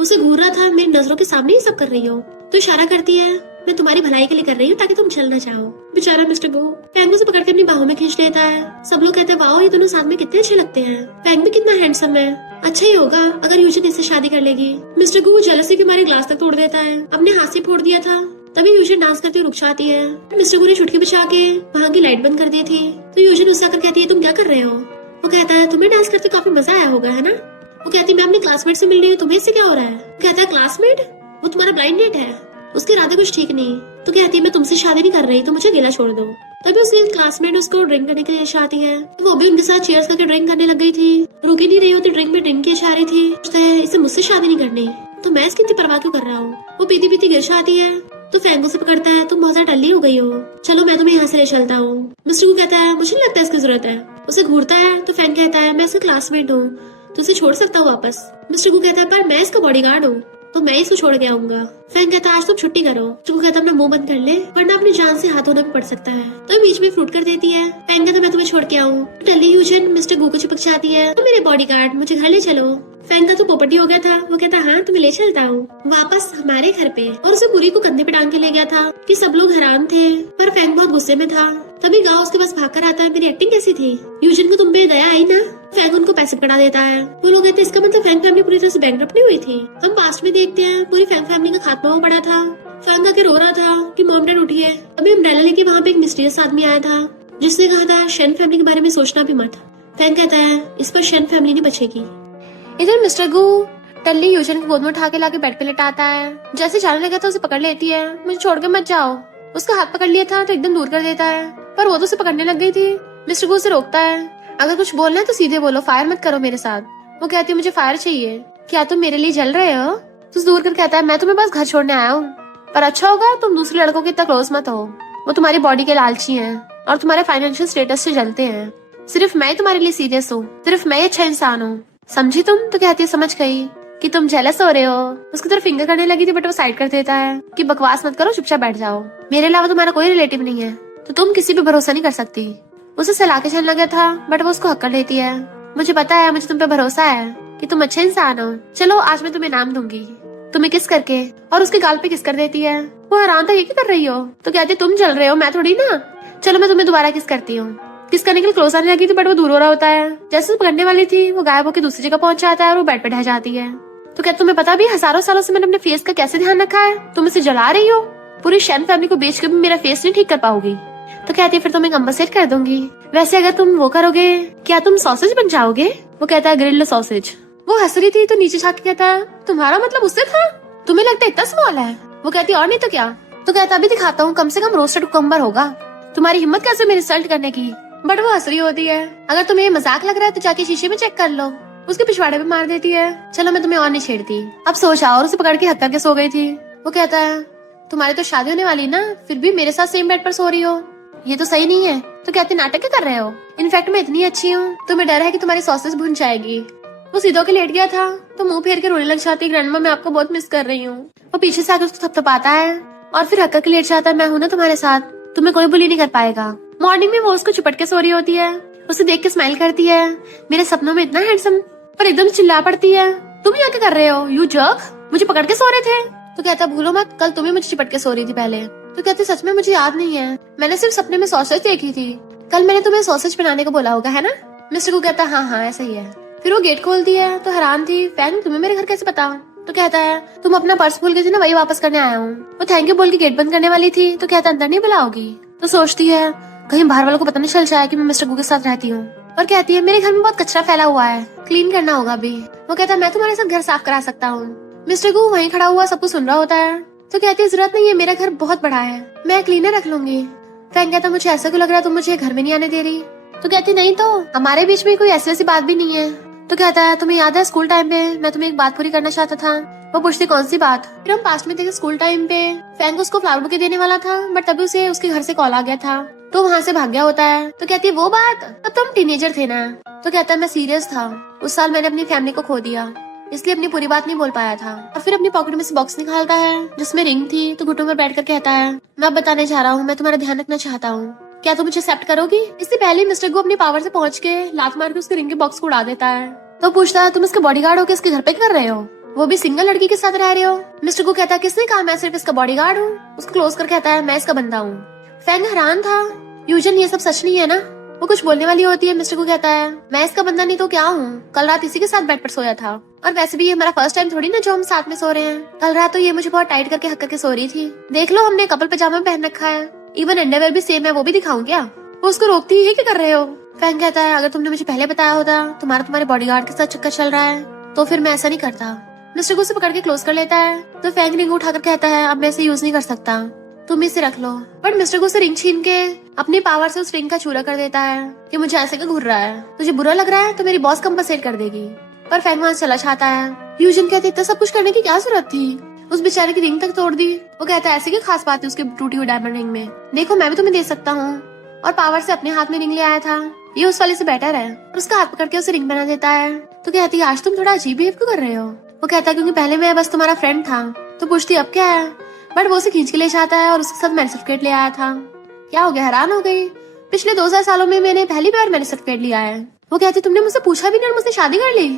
उसे घूर रहा था, मेरी नजरों के सामने ही सब कर रही हो। तो इशारा करती है मैं तुम्हारी भलाई के लिए कर रही हूँ ताकि तुम चल ना जाओ। बेचारा मिस्टर गो फैंग उसे पकड़ के अपनी बाहों में खींच लेता है। सब लोग कहते हैं वाओ ये दोनों साथ में कितने अच्छे लगते हैं, फैंग भी कितना हैंडसम है। अच्छा ही होगा अगर यूजन इससे शादी कर लेगी। मिस्टर गो जेलसी के मारे ग्लास तक तोड़ देता है, अपने हाथ से फोड़ दिया था। तभी यूजन डांस करते रुक जाती है। मिस्टर गो ने चुटकी बचा के वहाँ की लाइट बंद कर दी थी तो यूजन उससे आकर कहती है तुम क्या कर रहे हो? वो कहता है तुम्हें डांस करते काफी मजा आया होगा है ना? वो कहती है मैं अपने क्लासमेट से मिल रही हूँ, तुम्हें इससे क्या हो रहा है? कहता है क्लासमेट? वो तुम्हारा ब्लाइंड डेट है, उसके इरादे कुछ ठीक नहीं। तो कहती है मैं तुमसे शादी नहीं कर रही तो मुझे अकेला छोड़ दो। तभी उसकी क्लासमेट उसको ड्रिंक करने के लिए चाहती है तो वो भी उनके साथ चीयर्स करके ड्रिंक करने लग गई थी। रुक ही नहीं रही होती, ड्रिंक में ड्रिंक की इशा रही थी। सोचता है इसे मुझसे शादी नहीं करनी तो मैं इसकी इतनी परवाह क्यों कर रहा हूँ। वो पीती पीती गिर जाती है तो फैंगो से पकड़ता है तुम बहुत ज्यादा टल्ली हो गई हो, चलो मैं तुम्हें यहाँ से ले चलता हूँ। मिस्टर को कहता है मुझे नहीं लगता इसकी जरूरत है। उसे घूरता है तो फैंग कहता है मैं इसका क्लासमेट हूँ तो उसे छोड़ सकता हूँ वापस। मिस्टर को कहता है पर मैं इसका बॉडीगार्ड हूँ तो मैं इसको छोड़ के आऊंगा। फैंग कहता है आज तुम छुट्टी करो। चुकू कहता है अपना मुंह बंद कर ले वरना अपनी जान से हाथ होना भी पड़ सकता है। तो बीच में फ्रूट कर देती है। फैंग कहता है मैं तुम्हें छोड़ के आऊँ। टल्ली यूजन मिस्टर गू को चिपक जाती है तो मेरे बॉडीगार्ड मुझे घर ले चलो। फैंग का तो पोपटी हो गया था, वो कहता हाँ तुम्हें ले चलता हूँ वापस हमारे घर पे, और उसे पूरी को कंधे पे टांग के ले गया था कि सब लोग हैरान थे पर फैंग बहुत गुस्से में था। तभी गाँव उसके पास भाग कर आता है मेरी एक्टिंग कैसी थी? यूजन को तुम पे दया आई ना? फैंग उनको पैसे पकड़ा देता है। वो लोग कहते हैं इसका मतलब फैंग फैमिली पूरी तरह से बैंकरप्ट नहीं हुई थी। हम पास्ट में देखते हैं पूरी फैंग फैमिली का खात्मा हो पड़ा था। फैंग आके रो रहा था कि मॉम डैड उठिए। अभी अम्ब्रेला लेके वहाँ पे एक मिस्टीरियस आदमी आया था जिसने कहा था शेन फैमिली के बारे में सोचना भी मत। फैंग कहता है इस पर शेन फैमिली नहीं बचेगी। इधर मिस्टर गू टल्ली यूजन को गोद में उठा के लाके बेड पे लेटाता है। जैसे जाने लगा था उसे पकड़ लेती है, मुझे छोड़ के मत जाओ। उसका हाथ पकड़ लिया था तो एकदम दूर कर देता है पर वो तो उसे पकड़ने लग गई थी। मिस्टर गू उसे रोकता है, अगर कुछ बोलना है तो सीधे बोलो, फायर मत करो मेरे साथ। वो कहती है मुझे फायर चाहिए, क्या तुम मेरे लिए जल रहे हो? तो दूर कर कहता है मैं तुम्हें बस घर छोड़ने आया हूँ पर अच्छा होगा तुम दूसरे लड़कों के इतना क्लोज मत हो, वो तुम्हारी बॉडी के लालची हैं और तुम्हारे फाइनेंशियल स्टेटस से जलते हैं। सिर्फ मैं तुम्हारे लिए सीरियस हूँ, सिर्फ मैं अच्छा इंसान हूँ, समझी तुम? तो कहती है समझ गई कि तुम जेलस हो रहे हो। उसकी तरफ फिंगर करने लगी थी बट वो साइड कर देता है कि बकवास मत करो, चुपचाप बैठ जाओ, मेरे अलावा तुम्हारा कोई रिलेटिव नहीं है तो तुम किसी पे भरोसा नहीं कर सकती। उसे सलाह के चलने लगा था बट वो उसको हक्कर लेती है, मुझे पता है, मुझे तुम पे भरोसा है कि तुम अच्छे इंसान हो, चलो आज मैं तुम्हें नाम दूंगी, तुम्हें किस करके, और उसके गाल पे किस कर देती है। वो हैरान था ये क्या कर रही हो? तो कहती तुम जल रहे हो, मैं थोड़ी ना, चलो मैं तुम्हें दोबारा किस करती हूँ। किस करने के लिए क्लोज आने लगी थी बट वो दूर हो रहा होता है। जैसे वो पकड़ने वाली थी वो गायब होकर दूसरी जगह पहुंच जाता है और वो बेड पे ढह जाती है। तो कहते तुम्हें पता भी हजारों सालों से मैंने अपने फेस का कैसे ध्यान रखा है, तुम इसे जला रही हो, पूरी शैन फैमिली को बेच के भी मेरा फेस नहीं ठीक कर पाओगी। तो कहती है फिर तुम्हें कंपनसेट कर दूंगी, वैसे अगर तुम वो करोगे क्या तुम सॉसेज बन जाओगे? वो कहता है ग्रिल्ड सॉसेज। वो हंस रही थी तो नीचे झाँक के कहता है तुम्हारा मतलब उससे था, तुम्हें लगता है इतना स्मॉल है? वो कहती है और नहीं तो क्या। तो कहता अभी दिखाता हूँ, कम से कम रोस्टेड कुकम्बर होगा, तुम्हारी हिम्मत कैसे मेरी इंसल्ट करने की। बट वो हंस रही होती है, अगर तुम्हें मजाक लग रहा है तो जाके शीशे में चेक कर लो। उसके पिछवाड़े पे मार देती है, चलो मैं तुम्हें और नहीं छेड़ती, अब सो जाओ, और उसे पकड़ के हक करके सो गई थी। वो कहता है तुम्हारी तो शादी होने वाली ना, फिर भी मेरे साथ सेम बेड पर सो रही हो, ये तो सही नहीं है। तो कहते नाटक क्या कर रहे हो, इनफैक्ट मैं इतनी अच्छी हूँ, तुम्हें डर है कि तुम्हारी सॉसेज भुन जाएगी। वो सीधो के लेट गया था तो मुंह फेर के रोने लग जाती, ग्रैंडमा मैं आपको बहुत मिस कर रही हूँ। वो पीछे से आकर उसको थपथपाता है और फिर हक करके लेट जाता है, मैं हूँ ना तुम्हारे साथ, तुम्हें कोई बुली नहीं कर पाएगा। मॉर्निंग में वो उसको चिपट के सो रही होती है, उसे देख के स्माइल करती है, मेरे सपनों में इतना हैंडसम, पर एकदम चिल्ला पड़ती है तुम यहाँ क्या कर रहे हो, यू जर्क, मुझे पकड़ के सो रहे थे। तो कहता भूलो मत कल तुम्हें मुझे चिपट के सो रही थी पहले। तो कहते सच में मुझे याद नहीं है, मैंने सिर्फ सपने में सॉसेज देखी थी, कल मैंने तुम्हें सॉसेज बनाने को बोला होगा है ना? मिस्टर को कहता हाँ हाँ ऐसा ही है। फिर वो गेट खोलती है तो हैरान थी, फैन तुम्हें मेरे घर कैसे पता? तो कहता है तुम अपना पर्स भूल गई थी ना, वही वापस करने आया हूँ। वो थैंक यू बोल के गेट बंद करने वाली थी तो कहता अंदर नहीं बुलाओगी? तो सोचती है कहीं बाहर वालों को पता नहीं चल जाए कि मैं मिस्टर गू के साथ रहती हूँ। और कहती है मेरे घर में बहुत कचरा फैला हुआ है, क्लीन करना होगा अभी। वो कहता है मैं तुम्हारे साथ घर साफ करा सकता हूँ। मिस्टर गू वहीं खड़ा हुआ सब कुछ सुन रहा होता है। तो कहती है जरूरत नहीं है, मेरा घर बहुत बड़ा है, मैं क्लीनर रख लूंगी। फैंग कहता मुझे ऐसा क्यों लग रहा है तुम मुझे घर में नहीं आने दे रही। तो कहती नहीं तो हमारे बीच में कोई ऐसी वैसी बात भी नहीं है। तो कहता है तुम्हें याद है स्कूल टाइम पे मैं तुम्हें एक बात पूरी करना चाहता था। वो पूछती कौन सी बात। फिर हम पास्ट में थे स्कूल टाइम पे फैंग उसको फ्लावर बुके देने वाला था, बट तभी उसे उसके घर से कॉल आ गया था तो वहाँ से भाग गया होता है। तो कहती है वो बात, तब तो हम टीनेजर थे ना। तो कहता है मैं सीरियस था, उस साल मैंने अपनी फैमिली को खो दिया इसलिए अपनी पूरी बात नहीं बोल पाया था। और फिर अपनी पॉकेट में से बॉक्स निकालता है जिसमें रिंग थी। तो घुटनों में बैठकर कहता है मैं अब बताने जा रहा हूँ, मैं तुम्हारा ध्यान रखना चाहता हूँ, क्या तुम मुझे एक्सेप्ट करोगी। इससे पहले मिस्टर गो अपनी पावर से पहुंच के लात मार के उसके रिंग के बॉक्स को उड़ा देता है। तो पूछता है तुम इसके बॉडीगार्ड हो के इसके घर पे क्या कर रहे हो, वो भी सिंगल लड़की के साथ रह रहे हो। मिस्टर गो कहता है किसने कहा मैं सिर्फ इसका बॉडीगार्ड हूँ। उसको क्लोज कर कहता है मैं इसका बंदा हूँ। फैंग हैरान था, यूजन ये सब सच नहीं है ना। वो कुछ बोलने वाली होती है। मिस्टर को कहता है मैं इसका बंदा नहीं तो क्या हूँ, कल रात इसी के साथ बेड पर सोया था और वैसे भी ये हमारा फर्स्ट टाइम थोड़ी ना जो हम साथ में सो रहे हैं। कल रात तो ये मुझे बहुत टाइट करके हक करके सो रही थी। देख लो हमने कपल पजामा पहन रखा है, इवन अंडरवेयर भी सेम है, वो भी दिखाऊं क्या। वो उसको रोकती है क्या कर रहे हो। फैंग कहता है अगर तुमने मुझे पहले बताया होता तुम्हारे बॉडीगार्ड के साथ चक्कर चल रहा है तो फिर मैं ऐसा नहीं करता। मिस्टर को उसे पकड़ के क्लोज कर लेता है। तो फैंग रिंग उठाकर कहता है अब मैं इसे यूज नहीं कर सकता, तुम इसे रख लो। बट मिस्टर को उसे रिंग छीन के अपनी पावर से उस रिंग का चूरा कर देता है कि मुझे ऐसे क्यों घूर रहा है, तुझे बुरा लग रहा है तो मेरी बॉस कंपनसेट कर देगी। पर फैंग वहां चला जाता है। यूजन कहते इतना सब कुछ करने की क्या जरूरत थी, उस बेचारे की रिंग तक तोड़ दी। वो कहता है ऐसी क्या खास बात है उसकी टूटी हुई डायमंड रिंग में, देखो मैं भी तुम्हें दे सकता हूँ। और पावर से अपने हाथ में रिंग ले आया था, ये उस वाले से बेटर है। और उसका हाथ पकड़ के उसे रिंग बना देता है। तो कहती है आज तुम थोड़ा अजीब बिहेव क्यों कर रहे हो। वो कहता है क्योंकि पहले मैं बस तुम्हारा फ्रेंड था। तो पूछती अब क्या है। बट वो उसे खींच के ले जाता है और उसके साथ मैरिज सर्टिफिकेट ले आया था। क्या हो गया, हैरान हो गई, पिछले 2000 सालों में मैंने पहली बार मैरिज सर्टिफिकेट लिया है। वो कहती तुमने मुझसे पूछा भी नहीं और मुझसे शादी कर ली,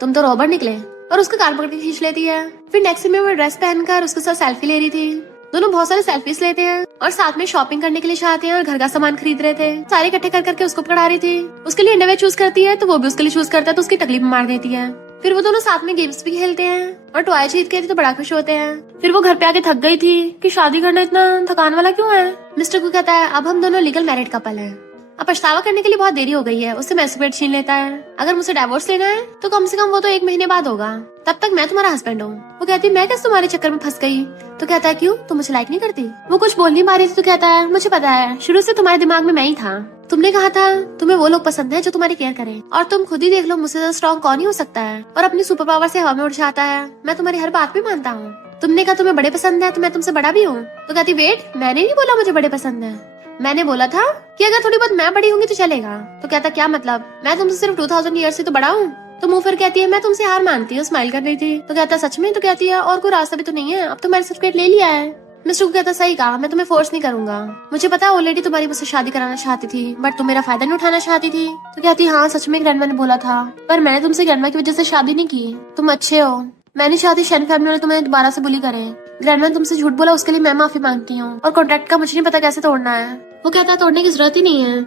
तुम तो रॉबर निकले। और उसका कान पकड़ के खींच लेती है। फिर नेक्स्ट में वो ड्रेस पहनकर उसके साथ सेल्फी ले रही थी। दोनों बहुत सारे सेल्फीज लेते हैं और साथ में शॉपिंग करने के लिए जाते हैं और घर का सामान खरीद रहे थे। सारे इकट्ठे कर करके उसको पकड़ा रही थी। उसके लिए अंडरवेयर चूज करती है तो वो भी उसके लिए चूज करता है तो उसकी तकलीफ मार देती है। फिर वो दोनों साथ में गेम्स भी खेलते हैं और टॉय जीत के तो बड़ा खुश होते हैं। फिर वो घर पे आके थक गई थी कि शादी करना इतना थकान वाला क्यों है। मिस्टर को कहता है अब हम दोनों लीगल मैरिड कपल हैं, अब पछतावा करने के लिए बहुत देरी हो गई है। उससे मैरिज छीन लेता है। अगर मुझे डिवोर्स लेना है तो कम से कम वो तो 1 महीने बाद होगा, तब तक मैं तुम्हारा हस्बैंड हूँ। वो कहती है मैं कैसे तुम्हारे चक्कर में फंस गई। तो कहता है क्यों, तुम मुझे लाइक नहीं करती। वो कुछ बोल नहीं पा रही थी। तो कहता है मुझे पता है, शुरू से तुम्हारे दिमाग में मैं ही था। तुमने कहा था तुम्हें वो लोग पसंद है जो तुम्हारी केयर करें, और तुम खुद ही देख लो मुझसे ज्यादा स्ट्रॉन्ग कौन ही हो सकता है और अपनी सुपर पावर से हवा में उड़ जाता है। मैं तुम्हारी हर बात भी मानता हूँ। तुमने कहा तुम्हें बड़े पसंद है तो मैं तुमसे बड़ा भी हूँ। तो कहती वेट, मैंने नहीं बोला मुझे बड़े पसंद है, मैंने बोला था कि अगर थोड़ी बहुत मैं बड़ी होंगी तो चलेगा। तो कहता क्या मतलब, मैं तुमसे सिर्फ 2000 ईयर से तो बड़ा हूँ। तो मुंह फिर कहती है मैं तुमसे हार मानती हूँ, स्माइल कर रही थी। तो कहता सच में। तो कहती है और कोई रास्ता भी तो नहीं है, अब तो मैंने सर्टिफिकेट ले लिया है। मिस्टर को कहता सही कहा, मैं तुम्हें फोर्स नहीं करूंगा, मुझे पता है ऑलरेडी तुम्हारी मुझसे शादी कराना चाहती थी बट तुम मेरा फायदा नहीं उठाना चाहती थी। तो कहती हाँ सच में ग्रैंडमा ने बोला था, पर मैंने तुमसे ग्रैंडमा की वजह से शादी नहीं की। तुम अच्छे हो, मैंने चाहती शन फैमिली वाले तुम्हें दोबारा से बुली करें। ग्रैंडमा ने तुमसे झूठ बोला, उसके लिए मैं माफी मांगती हूँ। और कॉन्ट्रैक्ट का मुझे नहीं पता कैसे तोड़ना है। वो कहता है तोड़ने की जरूरत ही नहीं है,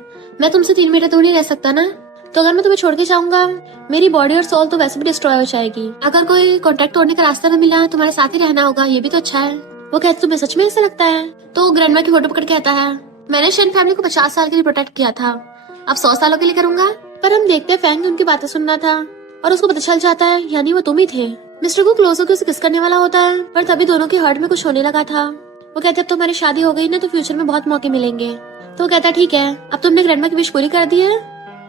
मैं तुमसे 3 मीटर दूर नहीं रह सकता ना। तो अगर मैं तुम्हें छोड़ के जाऊंगा मेरी बॉडी और सोल तो वैसे भी डिस्ट्रॉय हो जाएगी। अगर कोई कॉन्ट्रैक्ट तोड़ने का रास्ता न मिला तुम्हारे साथ ही रहना होगा, ये भी तो अच्छा है। वो कहती तुम्हें सच में ऐसा लगता है। तो ग्रैंडमा की फोटो पकड़ कहता है मैंने शन फैमिली को 50 साल के लिए प्रोटेक्ट किया था, अब 100 सालों के लिए करूंगा। पर हम देखते हैं फैंग उनकी बातें सुनना था और उसको पता चल जाता है यानी वो तुम ही थे। मिस्टर को क्लोज होकर उसे किस करने वाला होता है पर तभी दोनों के हार्ट में कुछ होने लगा था। वो कहते अब तुम्हारी शादी हो गई ना तो फ्यूचर में बहुत मौके मिलेंगे। तो वो कहता है ठीक है, अब तुमने ग्रैंडमा की विश पूरी कर दी है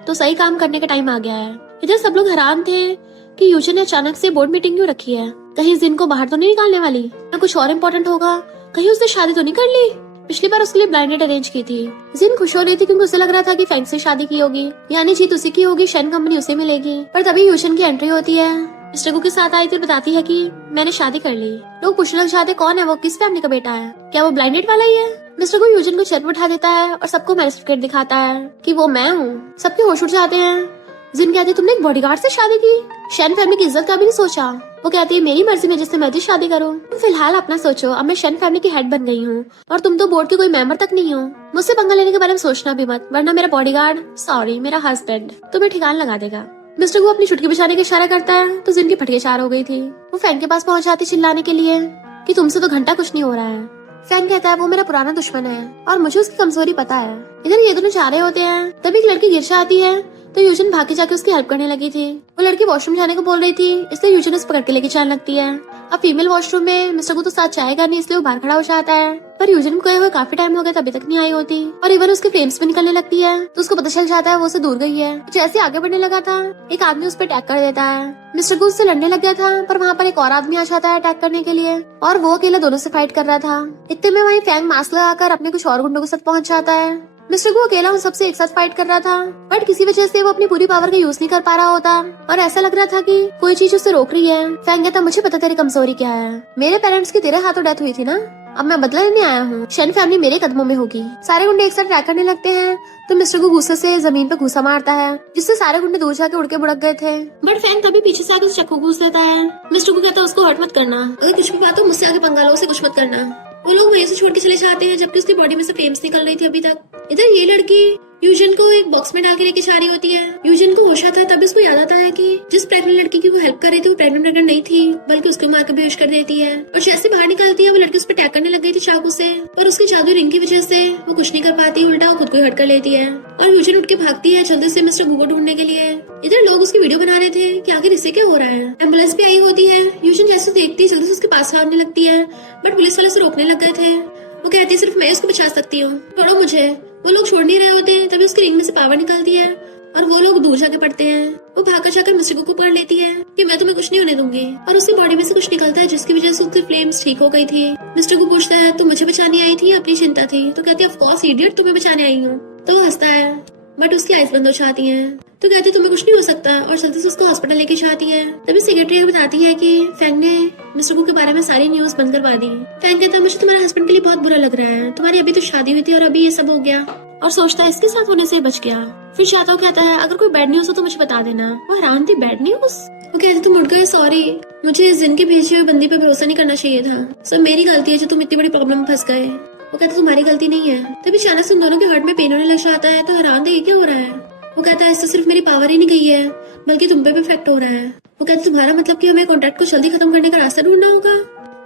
तो सही काम करने का टाइम आ गया है। इधर सब लोग हैरान थे कि यूजन ने अचानक से बोर्ड मीटिंग क्यों रखी है, कहीं जिन को बाहर तो नहीं निकालने वाली या कुछ और इम्पोर्टेंट होगा, कहीं उसने शादी तो नहीं कर ली। पिछली बार उसके लिए ब्लाइंड डेट अरेंज की थी। जिन खुश हो रही थी क्योंकि उसे लग रहा था कि फैंग से शादी की होगी, यानी जीत उसी की होगी, शन कंपनी उसे मिलेगी। पर तभी यूजन की एंट्री होती है। मिस्टर गु के साथ आई थी और बताती है कि मैंने शादी कर ली। लोग पूछने लग जाते कौन है वो, किस फैमिली का बेटा है, क्या वो ब्लाइंड डेट वाला ही है। मिस्टर को यूजन को चेयर पर उठा देता है और सबको मैरिज सर्टिफिकेट दिखाता है कि वो मैं हूँ। सबके होश उड़ जाते हैं। जिन कहती तुमने एक बॉडीगार्ड से शादी की, शन फैमिली की इज्जत का भी नहीं सोचा। वो कहती है मेरी मर्जी में जिससे मर्जी शादी करो, तुम फिलहाल अपना सोचो, अब मैं शन फैमिली की हेड बन गई हूँ और तुम तो बोर्ड के कोई मेंबर तक नहीं हो। मुझसे पंगा लेने के बारे में सोचना भी मत, वरना मेरा बॉडीगार्ड, सॉरी मेरा हस्बैंड तुम्हें ठिकान लगा देगा। मिस्टर को अपनी चुटकी बचाने का इशारा करता है तो जिनकी फटके चार हो गई थी। वो फैंग के पास पहुंच जाती चिल्लाने के लिए कि तुमसे तो घंटा कुछ नहीं हो रहा है, फैंग कहता है वो मेरा पुराना दुश्मन है और मुझे उसकी कमजोरी पता है। इधर ये दोनों जा रहे होते हैं, तभी एक लड़की गिरशा आती है तो यूजन भाग के जाके उसकी हेल्प करने लगी थी। वो लड़की वॉशरूम जाने को बोल रही थी, इसलिए यूजन उसे पकड़ के लेके जाने लगती है। अब फीमेल वॉशरूम में मिस्टर को तो साथ जाएगा नहीं, इसलिए वो बाहर खड़ा हो जाता है। पर यूजन को गए हुए काफी टाइम हो गया, अभी तक नहीं आई होती और इवन उसके फ्लेम्स भी निकलने लगती है तो उसको पता चल जाता है वो उसे दूर गई है। जैसे आगे बढ़ने लगा था एक आदमी उस पर अटैक कर देता है। मिस्टर को उससे लड़ने लग गया था पर वहाँ पर एक और आदमी आ जाता है अटैक करने के लिए और वो अकेला दोनों से फाइट कर रहा था। इतने में वहीं फैंग मास्क लगाकर अपने कुछ और गुंडों के साथ पहुंच जाता है। मिस्टर को अकेला उन सबसे एक साथ फाइट कर रहा था बट किसी वजह से वो अपनी पूरी पावर का यूज नहीं कर पा रहा होता और ऐसा लग रहा था कि कोई चीज उसे रोक रही है। फैंग कहता मुझे पता तेरी कमजोरी क्या है, मेरे पेरेंट्स की तेरे हाथों डेथ हुई थी ना, अब मैं बदला लेने आया हूँ, शन फैमिली मेरे कदमों में होगी। सारे गुंडे एक साथ अटैक करने लगते हैं तो मिस्टर को गुस्से से जमीन पे घुसा मारता है जिससे सारे गुंडे दूर जाके उड़ के बुड़क गए थे। बट फैंग तभी पीछे से आकर चक्कू घूस देता है। मिस्टर को कहता है उसको हर्ट मत करना, अगर कुछ भी बात हो मुझसे आगे पंगा लो, उसे कुछ मत करना। वो लोग वहीं से छोड़ के चले जाते हैं जबकि उसकी बॉडी में से फ्लेम्स निकल रही थी अभी तक। इधर ये लड़की यूजन को एक बॉक्स में डाल के लेके जा रही होती है। यूजन को होश आता है तभी उसको याद आता है कि जिस प्रेग्नेंट लड़की की वो हेल्प कर रही थी वो प्रेग्नेंट नहीं थी बल्कि उसको मार के बेहोश कर देती है और जैसे बाहर निकलती है वो लड़की उस पर अटैक करने लग गई थी चाकू से, पर उसकी जादू रिंग की वजह से वो कुछ नहीं कर पाती, उल्टा वो खुद को हर्ट कर लेती है और यूजन उठ के भागती है जल्दी से मिस्टर गू को ढूंढने के लिए। इधर लोग उसकी वीडियो बना रहे थे कि आखिर इससे क्या हो रहा है। एम्बुलेंस भी आई होती है, यूजन जैसे देखती है जल्दी से उसके पास भागने लगती है बट पुलिस वाले उसे रोकने लग गए थे। वो कहती है सिर्फ मैं उसको बचा सकती हूँ, छोड़ो मुझे। वो लोग छोड़ नहीं रहे होते तभी उसकी रिंग में से पावर निकलती है और वो लोग दूर जाके पड़ते हैं। वो भागकर जाकर मिस्टर को पकड़ लेती है कि मैं तुम्हें कुछ नहीं होने दूंगी और उसकी बॉडी में से कुछ निकलता है जिसकी वजह से उसकी फ्लेम्स ठीक हो गई थी। मिस्टर को पूछता है तू मुझे बचाने आई थी, अपनी चिंता थी? तो कहती है ऑफ कोर्स इडियट, तुम्हें बचाने आई हूँ। तो वो हंसता है बट उसकी आइज बंद हो जाती है तो कहती है तुम्हें कुछ नहीं हो सकता और जल्दी से उसको हॉस्पिटल लेके जाती है। तभी सेक्रेटरी बताती है कि फैंग ने मिस्टर को के बारे में सारी न्यूज बंद करवा दी। फैंग कहता है मुझे तुम्हारे हस्बैंड के लिए बहुत बुरा लग रहा है, तुम्हारी अभी तो शादी हुई थी और अभी ये सब हो गया और सोचता है इसके साथ होने से बच गया। फिर चाहता कहता है अगर कोई बैड न्यूज हो तो मुझे बता देना। वो हैरान थी, बैड न्यूज? वो कहती तुम उठ गए, सॉरी, मुझे जिन के भेजे हुए बंदी पे भरोसा नहीं करना चाहिए था, सब मेरी गलती है जो तुम इतनी बड़ी प्रॉब्लम में फंस गए। वो कहता तुम्हारी गलती नहीं है। तभी अचानक से उन दोनों के हार्ट में पेन होने लग जाता है तो हैरान थे क्या हो रहा है। वो कहता है इससे सिर्फ मेरी पावर ही नहीं गई है बल्कि तुम पे भी इफेक्ट हो रहा है। वो कहता तुम्हारा मतलब कि हमें कॉन्ट्रैक्ट को जल्दी खत्म करने का रास्ता ढूंढना होगा,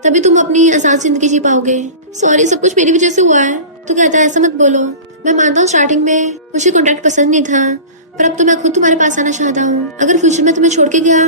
तभी तुम अपनी आजाद जिंदगी जी पाओगे। सॉरी, सब कुछ मेरी वजह से हुआ है। तो कहता है ऐसा मत बोलो, मैं मानता हूँ स्टार्टिंग में मुझे कॉन्ट्रैक्ट पसंद नहीं था पर अब तो मैं खुद तुम्हारे पास आना चाहता हूँ। अगर फ्यूचर में तुम्हें छोड़ के गया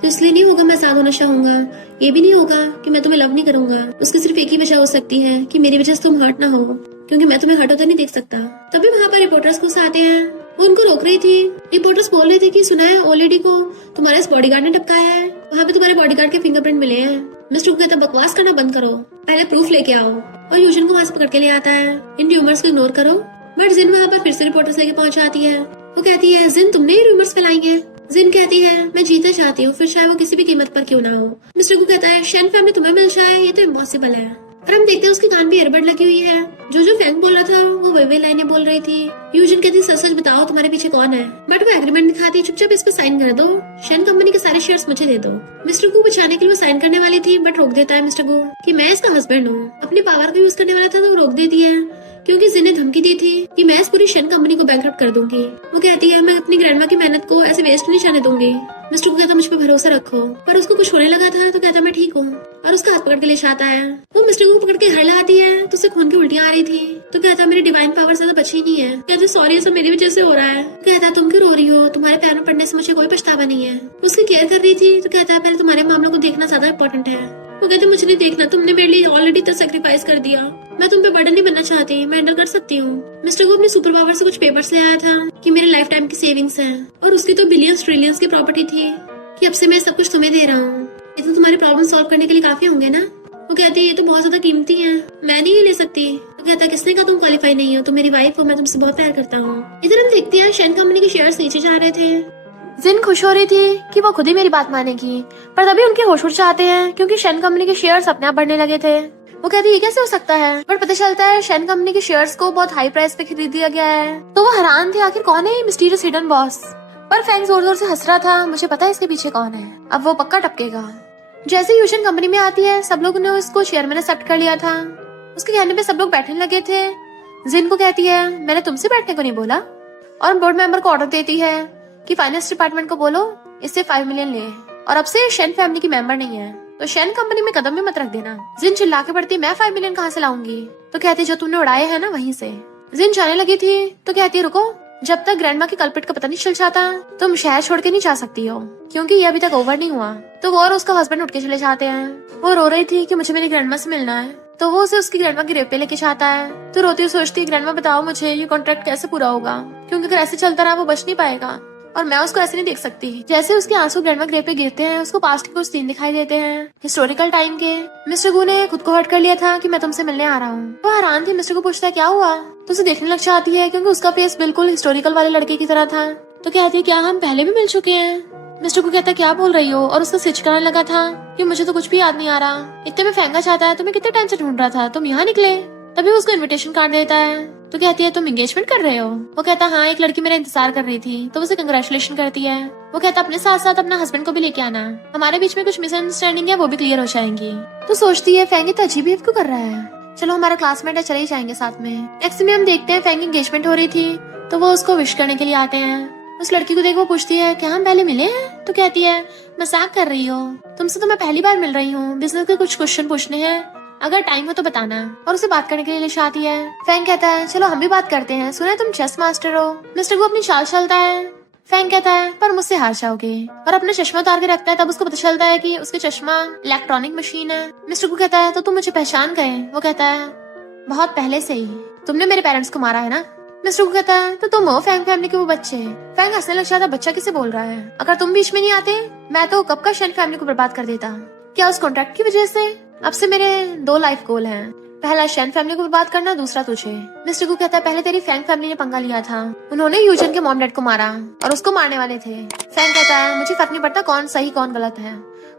तो इसलिए नहीं होगा मैं आजाद होना चाहूंगा, ये भी नहीं होगा कि मैं तुम्हें लव नहीं करूंगा। उसकी सिर्फ एक ही वजह हो सकती है कि मेरी वजह से तुम हर्ट ना हो, क्योंकि मैं तुम्हें हर्ट होता नहीं देख सकता। तभी वहाँ पर रिपोर्टर्स घुस आते हैं, वो उनको रोक रही थी। रिपोर्टर्स बोल रहे थे कि सुना है ओल्ड लेडी को तुम्हारे इस बॉडीगार्ड ने टपकाया है, वहाँ पे तुम्हारे बॉडीगार्ड के फिंगरप्रिंट मिले हैं। मिस्टर को कहता बकवास करना बंद करो, पहले प्रूफ लेके आओ और यूजन को वहाँ से पकड़ के ले आता है। इन र्यूमर्स को इग्नोर करो। बट जिन वहाँ पर फिर से रिपोर्टर्स लेके पहुंच आती है। वो कहती है जिन तुमने ये रूमर्स फैलाई हैं। जिन कहती है मैं जीतना चाहती हूँ, फिर चाहे वो किसी भी कीमत पर क्यों ना हो। मिस्टर को कहता है शन फैमिली तुम्हें मिल जाए ये तो इम्पॉसिबल है। और हम देखते हैं उसके कान पे ईयरबड लगी हुई है। जो फैंग बोल रहा था वो वे लाइनें बोल रही थी। यूजन कहती सच सच बताओ तुम्हारे पीछे कौन है। बट वो एग्रीमेंट दिखाती चुपचाप इस पर साइन कर दो, शन कंपनी के सारे शेयर्स मुझे दे दो। मिस्टर को बचाने के लिए वो साइन करने वाली थी बट रोक देता है मिस्टर को कि मैं इसका हस्बैंड हूँ। अपनी पावर का यूज करने वाला था तो वो रोक देती है क्योंकि जिन ने धमकी दी थी कि मैं इस पूरी शन कंपनी को बैंकरप्ट कर दूंगी। वो कहती है मैं अपनी ग्रैंडमा की मेहनत को ऐसे वेस्ट नहीं जाने दूंगी। मिस्टर को कहता मुझ पर भरोसा रखो, पर उसको कुछ होने लगा था तो कहता मैं ठीक हूँ और उसका हाथ पकड़ के ले जाता है। वो मिस्टर को पकड़ के हर लगाती है तो उसे खून की उल्टियां आ रही थी तो कहता मेरी डिवाइन पावर से बची नहीं है। कहते सॉरी ये सब मेरी वजह से हो रहा है। कहता तुम क्यों रो रही हो, तुम्हारे पैर में पड़ने से मुझे कोई पछतावा नहीं है। उसकी केयर कर रही थी तो कहता है पहले तुम्हारे मामलों को देखना ज्यादा इम्पोर्टेंट है। वो कहते मुझे नहीं देखना, तुमने मेरे लिए ऑलरेडी तो सेक्रीफाइस कर दिया, मैं तुम पे बर्डन नहीं बनना चाहती, मैं हैंडल कर सकती हूँ। मिस्टर को अपने सुपर पावर से कुछ पेपर्स ले आया था कि मेरे लाइफ टाइम की सेविंग्स हैं और उसकी तो बिलियंस ट्रिलियंस की प्रॉपर्टी थी कि अब से मैं सब कुछ तुम्हें दे रहा हूँ, ये तो तुम्हारे प्रॉब्लम सॉल्व करने के लिए काफी होंगे ना। वो कहती है ये तो बहुत ज्यादा कीमती है, मैं नहीं ये ले सकती। तो कहता है किसने कहा तुम क्वालिफाई नहीं हो, तुम मेरी वाइफ हो, मैं तुमसे बहुत प्यार करता हूँ। इधर हम देखते हैं शन कंपनी के शेयर्स नीचे जा रहे थे। जिन खुश हो रही थी कि वो खुद ही मेरी बात मानेगी, पर तभी उनके होश उड़ जाते हैं क्योंकि शन कंपनी के शेयर्स अपने आप बढ़ने लगे थे। वो कहती है ये कैसे हो सकता है, पर पता चलता है शन कंपनी के शेयर्स को बहुत हाई प्राइस पे खरीद दिया गया है। तो वो हैरान थे आखिर कौन है ये मिस्टीरियस हिडन बॉस। पर फैंग जोर जोर से हंस रहा था, मुझे पता है इसके पीछे कौन है, अब वो पक्का टपकेगा। जैसे यूजन कंपनी में आती है सब लोगों ने उसको चेयरमैन एक्सेप्ट कर लिया था। उसके कहने पे सब लोग बैठने लगे थे। जिन को कहती है मैंने तुमसे बैठने को नहीं बोला और बोर्ड मेंबर को ऑर्डर देती है कि फाइनेंस डिपार्टमेंट को बोलो इससे 5 मिलियन ले और अब से शन फैमिली की मेंबर नहीं है। तो शैन कंपनी में कदम भी मत रख देना। जिन चिल्ला के पड़ती मैं 5 मिलियन कहाँ से लाऊंगी? तो कहती जो तुमने उड़ाए है ना वहीं से। जिन जाने लगी थी तो कहती रुको, जब तक ग्रैंडमा के कल्पिट का पता नहीं चल जाता तुम शहर छोड़ के नहीं जा सकती हो, क्योंकि ये अभी तक ओवर नहीं हुआ। तो वो और उसका हस्बैंड उठ के चले जाते हैं। वो रो रही थी कि मुझे मेरी ग्रैंडमा से मिलना है, तो वो उसे उसकी ग्रैंडमा की रेप पे लेके जाता है। तो रोती हुई सोचती है ग्रैंडमा बताओ मुझे ये कॉन्ट्रैक्ट कैसे पूरा होगा, क्योंकि अगर ऐसे चलता रहा वो बच नहीं पाएगा और मैं उसको ऐसे नहीं देख सकती। जैसे उसके आंसू ग्रैंडमा ग्रेव पे गिरते हैं उसको पास्ट के कुछ सीन दिखाई देते हैं हिस्टोरिकल टाइम के। मिस्टर गू ने खुद को हर्ट कर लिया था कि मैं तुमसे मिलने आ रहा हूँ। वो हैरान थी, मिस्टर को पूछता है क्या हुआ, तो उसे देखने लग जाती है क्योंकि उसका फेस बिल्कुल हिस्टोरिकल वाले लड़के की तरह था। तो कहती है क्या हम पहले भी मिल चुके हैं? मिस्टर को कहता है क्या बोल रही हो, और उसका स्विच कराने लगा था कि मुझे तो कुछ भी याद नहीं आ रहा, इतने में फेंका चाहता है, तुम्हें कितने टाइम से ढूंढ रहा था, तुम यहाँ निकले। तभी उसको इनविटेशन कार्ड देता है। तो कहती है तुम एंगेजमेंट कर रहे हो? वो कहता हाँ एक लड़की मेरा इंतजार कर रही थी। तो उसे कंग्रेचुलेशन करती है। वो कहता अपने साथ साथ अपना हस्बैंड को भी लेके आना, हमारे बीच में कुछ मिसअंडरस्टैंडिंग है वो भी क्लियर हो जाएंगी। तो सोचती है फैंग तो अजीब बिहेव क्यों कर रहा है, चलो हमारा क्लासमेट है चले ही जाएंगे साथ में। नेक्स्ट में हम देखते हैं फैंग एंगेजमेंट हो रही थी तो वो उसको विश करने के लिए आते हैं। उस लड़की को देख वो पूछती है क्या हम पहले मिले हैं? तो कहती है मजाक कर रही हो, तुमसे तो मैं पहली बार मिल रही हूँ, बिजनेस के कुछ क्वेश्चन पूछने हैं, अगर टाइम हो तो बताना। और उसे बात करने के लिए ले आती है। फैंग कहता है चलो हम भी बात करते हैं, सुना है तुम चेस मास्टर हो। मिस्टर को अपनी चाल चलता है। फैंग कहता है पर मुझसे हार जाओगे, और अपना चश्मा उतार के रखता है। तब उसको पता चलता है कि उसके चश्मा इलेक्ट्रॉनिक मशीन है। मिस्टर को कहता है तो तुम मुझे पहचान गए? वो कहता है बहुत पहले से ही, तुमने मेरे पेरेंट्स को मारा है ना। मिस्टर को कहता है तो तुम हो फैंग फैमिली के वो बच्चे। फैंग हंसने लग जाता, बच्चा किसे बोल रहा है, अगर तुम बीच में नहीं आते मैं तो कब का शैन फैमिली को बर्बाद कर देता। क्या उस कॉन्ट्रैक्ट की वजह से? अब से मेरे 2 लाइफ गोल हैं, पहला शैन फैमिली को बर्बाद करना, दूसरा तुझे। मिस्टर को कहता है पहले तेरी फैंग फैमिली ने पंगा लिया था, उन्होंने यूजन के मॉम डैड को मारा और उसको मारने वाले थे। फैंग कहता है मुझे फर्क नहीं पड़ता कौन सही कौन गलत है,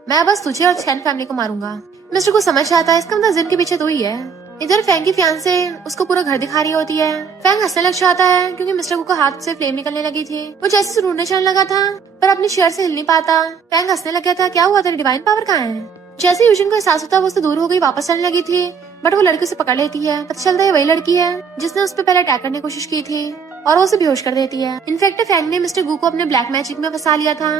मैं बस तुझे और शैन फैमिली को मारूंगा। मिस्टर को समझ आता है इसका मतलब जिन के पीछे तू ही है। इधर फैंग की फियांसे उसको पूरा घर दिखा रही होती है। फैंग हंसने लग जाता है क्योंकि मिस्टर को हाथ से फ्लेम निकलने लगी थी। वो जैसे ढूंढने चलने लगा था पर अपनी चेयर से हिल नहीं पाता। फैंग हंसने लग गया था, क्या हुआ तेरी डिवाइन पावर कहाँ है? जैसे यूजन को एहसास होता है वो उससे दूर हो गई, वापस चलने लगी थी, बट वो लड़की उसे पकड़ लेती है। पता चलता है वही लड़की है जिसने उस पर पहले अटैक करने की कोशिश की थी और वो उसे बेहोश कर देती है। इनफैक्ट फैंग ने मिस्टर गू को अपने ब्लैक मैजिक में फंसा लिया था।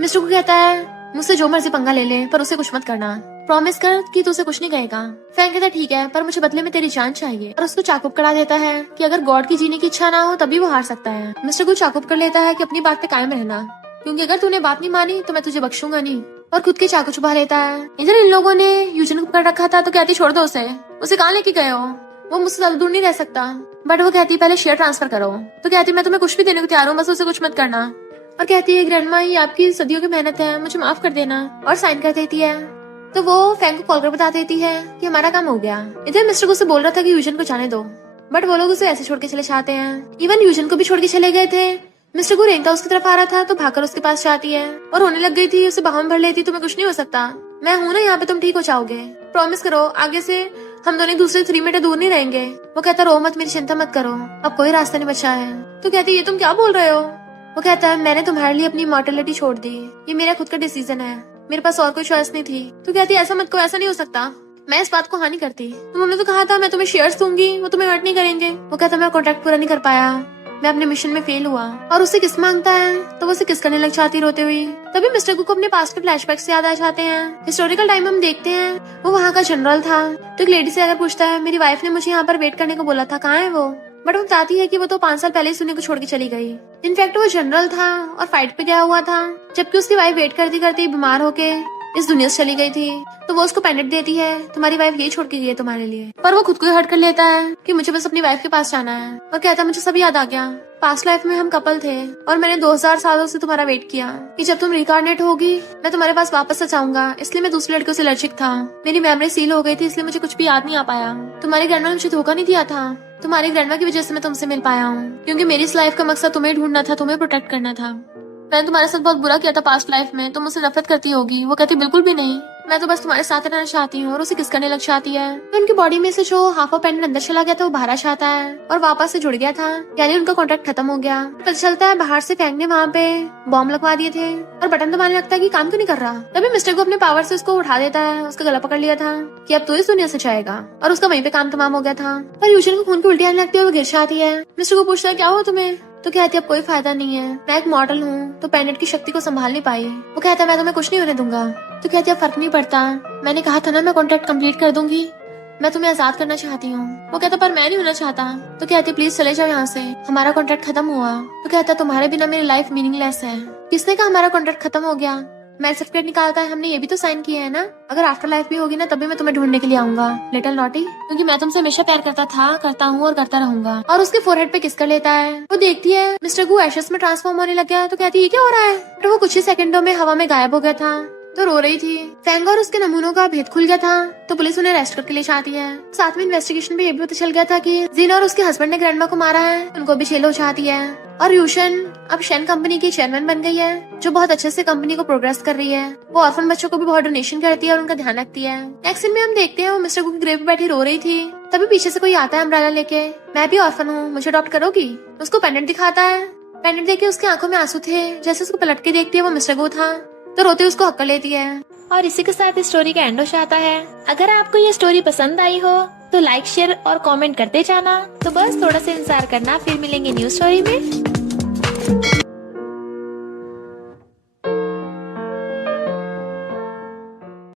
मिस्टर गू कहता है मुझसे जो मर्जी पंगा ले ले पर उसे कुछ मत करना, प्रॉमिस कर कि तू उसे कुछ नहीं कहेगा। फैंग कहता है ठीक है पर मुझे बदले में तेरी जान चाहिए, और उसको चाकुप करा देता है कि अगर गॉड की जीने की इच्छा ना हो तभी वो हार सकता है। मिस्टर गू चाकुप कर लेता है कि अपनी बात पे कायम रहना, क्योंकि अगर तूने बात नहीं मानी तो मैं तुझे बख्शूंगा नहीं, और खुद के चाकू छुपा लेता है। इधर इन लोगों ने यूजन को पकड़ रखा था तो कहती छोड़ दो उसे कहाँ लेके गए हो, वो मुझसे ज्यादा दूर नहीं रह सकता। बट वो कहती पहले शेयर ट्रांसफर करो। तो कहती मैं तुम्हें कुछ भी देने को तैयार हूँ, बस उसे कुछ मत करना। और कहती है ग्रैंडमा ये आपकी सदियों की मेहनत है, मुझे माफ कर देना, और साइन कर देती है। तो वो फैंग को कॉल कर बता देती है कि हमारा काम हो गया। इधर मिस्टर को उसे बोल रहा था कि यूजन को जाने दो, बट वो लोग उसे ऐसे छोड़ के चले जाते हैं। इवन यूजन को भी छोड़ के चले गए थे। मिस्टर को रेंगता उसकी तरफ आ रहा था तो भागकर उसके पास जाती है और रोने लग गई थी। उसे बाहों में भर लेती, तुम्हें कुछ नहीं हो सकता, मैं हूँ ना यहाँ पे, तुम ठीक हो जाओगे, प्रॉमिस करो आगे से हम दोनों एक दूसरे 3 मीटर दूर नहीं रहेंगे। वो कहता रो मत, मेरी चिंता मत करो, अब कोई रास्ता नहीं बचा है। तो कहती ये तुम क्या बोल रहे हो? वो कहता है मैंने तुम्हारे लिए अपनी इमॉर्टलिटी छोड़ दी, ये मेरा खुद का डिसीजन है, मेरे पास और कोई चॉइस नहीं थी। तो कहती ऐसा मत करो, ऐसा नहीं हो सकता, मैं इस बात को हानि करती, तुमने तो कहा था मैं तुम्हें शेयर्स दूंगी, वो तुम्हें हर्ट नहीं करेंगे। वो कहता मैं कॉन्ट्रैक्ट पूरा नहीं कर पाया, मैं अपने मिशन में फेल हुआ, और उससे किस मांगता है तो वो उसे किस करने लग जाती रोते हुई। तभी मिस्टर गू को अपने पास्ट के फ्लैशबैक्स याद आ जाते हैं। हिस्टोरिकल टाइम हम देखते हैं वो वहाँ का जनरल था। तो एक लेडी से अगर पूछता है मेरी वाइफ ने मुझे यहाँ पर वेट करने को बोला था, कहाँ है वो? बट वो बताती है कि वो तो 5 साल पहले ही सुने को छोड़ के चली गई। इनफैक्ट वो जनरल था और फाइट पे गया हुआ था, जबकि उसकी वाइफ वेट करती करती बीमार होके इस दुनिया से चली गई थी। तो वो उसको पेंडेंट देती है, तुम्हारी वाइफ यही छोड़ के गई है तुम्हारे लिए। पर वो खुद को हर्ट कर लेता है कि मुझे बस अपनी वाइफ के पास जाना है, और कहता मुझे सब याद आ गया, पास्ट लाइफ में हम कपल थे और मैंने 2000 सालों से तुम्हारा वेट किया कि जब तुम रिकार्नेट होगी मैं तुम्हारे पास वापस आ जाऊंगा, इसलिए मैं दूसरे लड़कियों से एलर्जिक था, मेरी मेमोरी सील हो गई थी, इसलिए मुझे कुछ भी याद नहीं आ पाया। तुम्हारी ग्रैंडमा ने मुझे धोखा नहीं दिया था, तुम्हारी ग्रैंडमा की वजह से मैं तुमसे मिल पाया हूँ, क्योंकि मेरी इस लाइफ का मकसद तुम्हें ढूंढना था, तुम्हें प्रोटेक्ट करना था। मैंने तुम्हारे साथ बहुत बुरा किया था पास्ट लाइफ में, तुम मुझसे नफरत करती होगी। वो कहती बिल्कुल भी नहीं, मैं तो बस तुम्हारे साथ रहना चाहती हूँ, और उसे किस करने लग जाती है। तो उनकी बॉडी में से जो हाफ ऑफ पेंडेंट अंदर चला गया था वो बाहर आ जाता है और वापस से जुड़ गया था, यानी उनका कॉन्ट्रैक्ट खत्म हो गया। पता चलता है बाहर से फैंग ने वहाँ पे बॉम्ब लगवा दिए थे और बटन दबाने लगता है कि काम क्यों नहीं कर रहा। तभी मिस्टर को अपने पावर से उसको उठा देता है, उसका गला पकड़ लिया था कि अब तो इस दुनिया से जाएगा, और उसका वहीं पे काम तमाम हो गया था। पर यूजन को खून की उल्टी आने लगती है, वो गिर जाती है। मिस्टर को पूछता है क्या हुआ तुम्हें? तो कहती अब कोई फायदा नहीं है, मैं एक मॉडल हूँ तो पेंडेंट की शक्ति को संभाल नहीं पाई। वो कहता मैं तुम्हें कुछ नहीं होने दूंगा। तो कहती अब फर्क नहीं पड़ता, मैंने कहा था ना मैं कॉन्ट्रैक्ट कंप्लीट कर दूंगी, मैं तुम्हें आजाद करना चाहती हूँ। वो कहता पर मैं नहीं होना चाहता। तो कहती प्लीज चले जाओ यहाँ से, हमारा कॉन्ट्रैक्ट खत्म हुआ। तो कहता तुम्हारे बिना मेरी लाइफ मीनिंगलेस है। किसने कहा हमारा कॉन्ट्रैक्ट खत्म हो गया, मैरिज सर्टिफिकेट निकालता है, हमने ये भी तो साइन किया है ना। अगर आफ्टर लाइफ भी होगी ना तभी मैं तुम्हें ढूंढने के लिए आऊंगा लिटिल नॉटी, क्योंकि मैं तुमसे हमेशा प्यार करता था, करता हूँ और करता रहूंगा। और उसके फोरहेड पे किस कर लेता है। वो देखती है मिस्टर गू एशेस में ट्रांसफॉर्म होने लग गया। तो कहती है ये क्या हो रहा है। तो वो कुछ ही सेकंडों में हवा में गायब हो गया था। तो रो रही थी। फैंग और उसके नमूनों का भेद खुल गया था तो पुलिस उन्हें अरेस्ट करके ले जाती है। साथ में इन्वेस्टिगेशन में ये भी पता चल गया था कि जीना और उसके हस्बैंड ने ग्रैंडमा को मारा है, उनको भी जेल हो जाती है। और यूशन अब शेन कंपनी की चेयरमैन बन गई है, जो बहुत अच्छे से कंपनी को प्रोग्रेस कर रही है। वो ऑर्फन बच्चों को भी बहुत डोनेशन करती है और उनका ध्यान रखती है। नेक्स्ट सीन में हम देखते हैं वो मिस्टर गू की ग्रेव पे बैठी रो रही थी। तभी पीछे से कोई आता है अम्ब्रेला लेके। मैं भी ऑर्फन हूँ, मुझे अडॉप्ट करोगी। उसको पेंडेंट दिखाता है। पेंडेंट देख के उसकी आंखों में आंसू थे। जैसे उसको पलट के देखती है वो मिस्टर गू था तो रोते उसको हक्का लेती है। और इसी के साथ इस स्टोरी का एंड हो जाता है। अगर आपको ये स्टोरी पसंद आई हो तो लाइक शेयर और कमेंट करते जाना। तो बस थोड़ा सा इंतजार करना, फिर मिलेंगे न्यू स्टोरी में।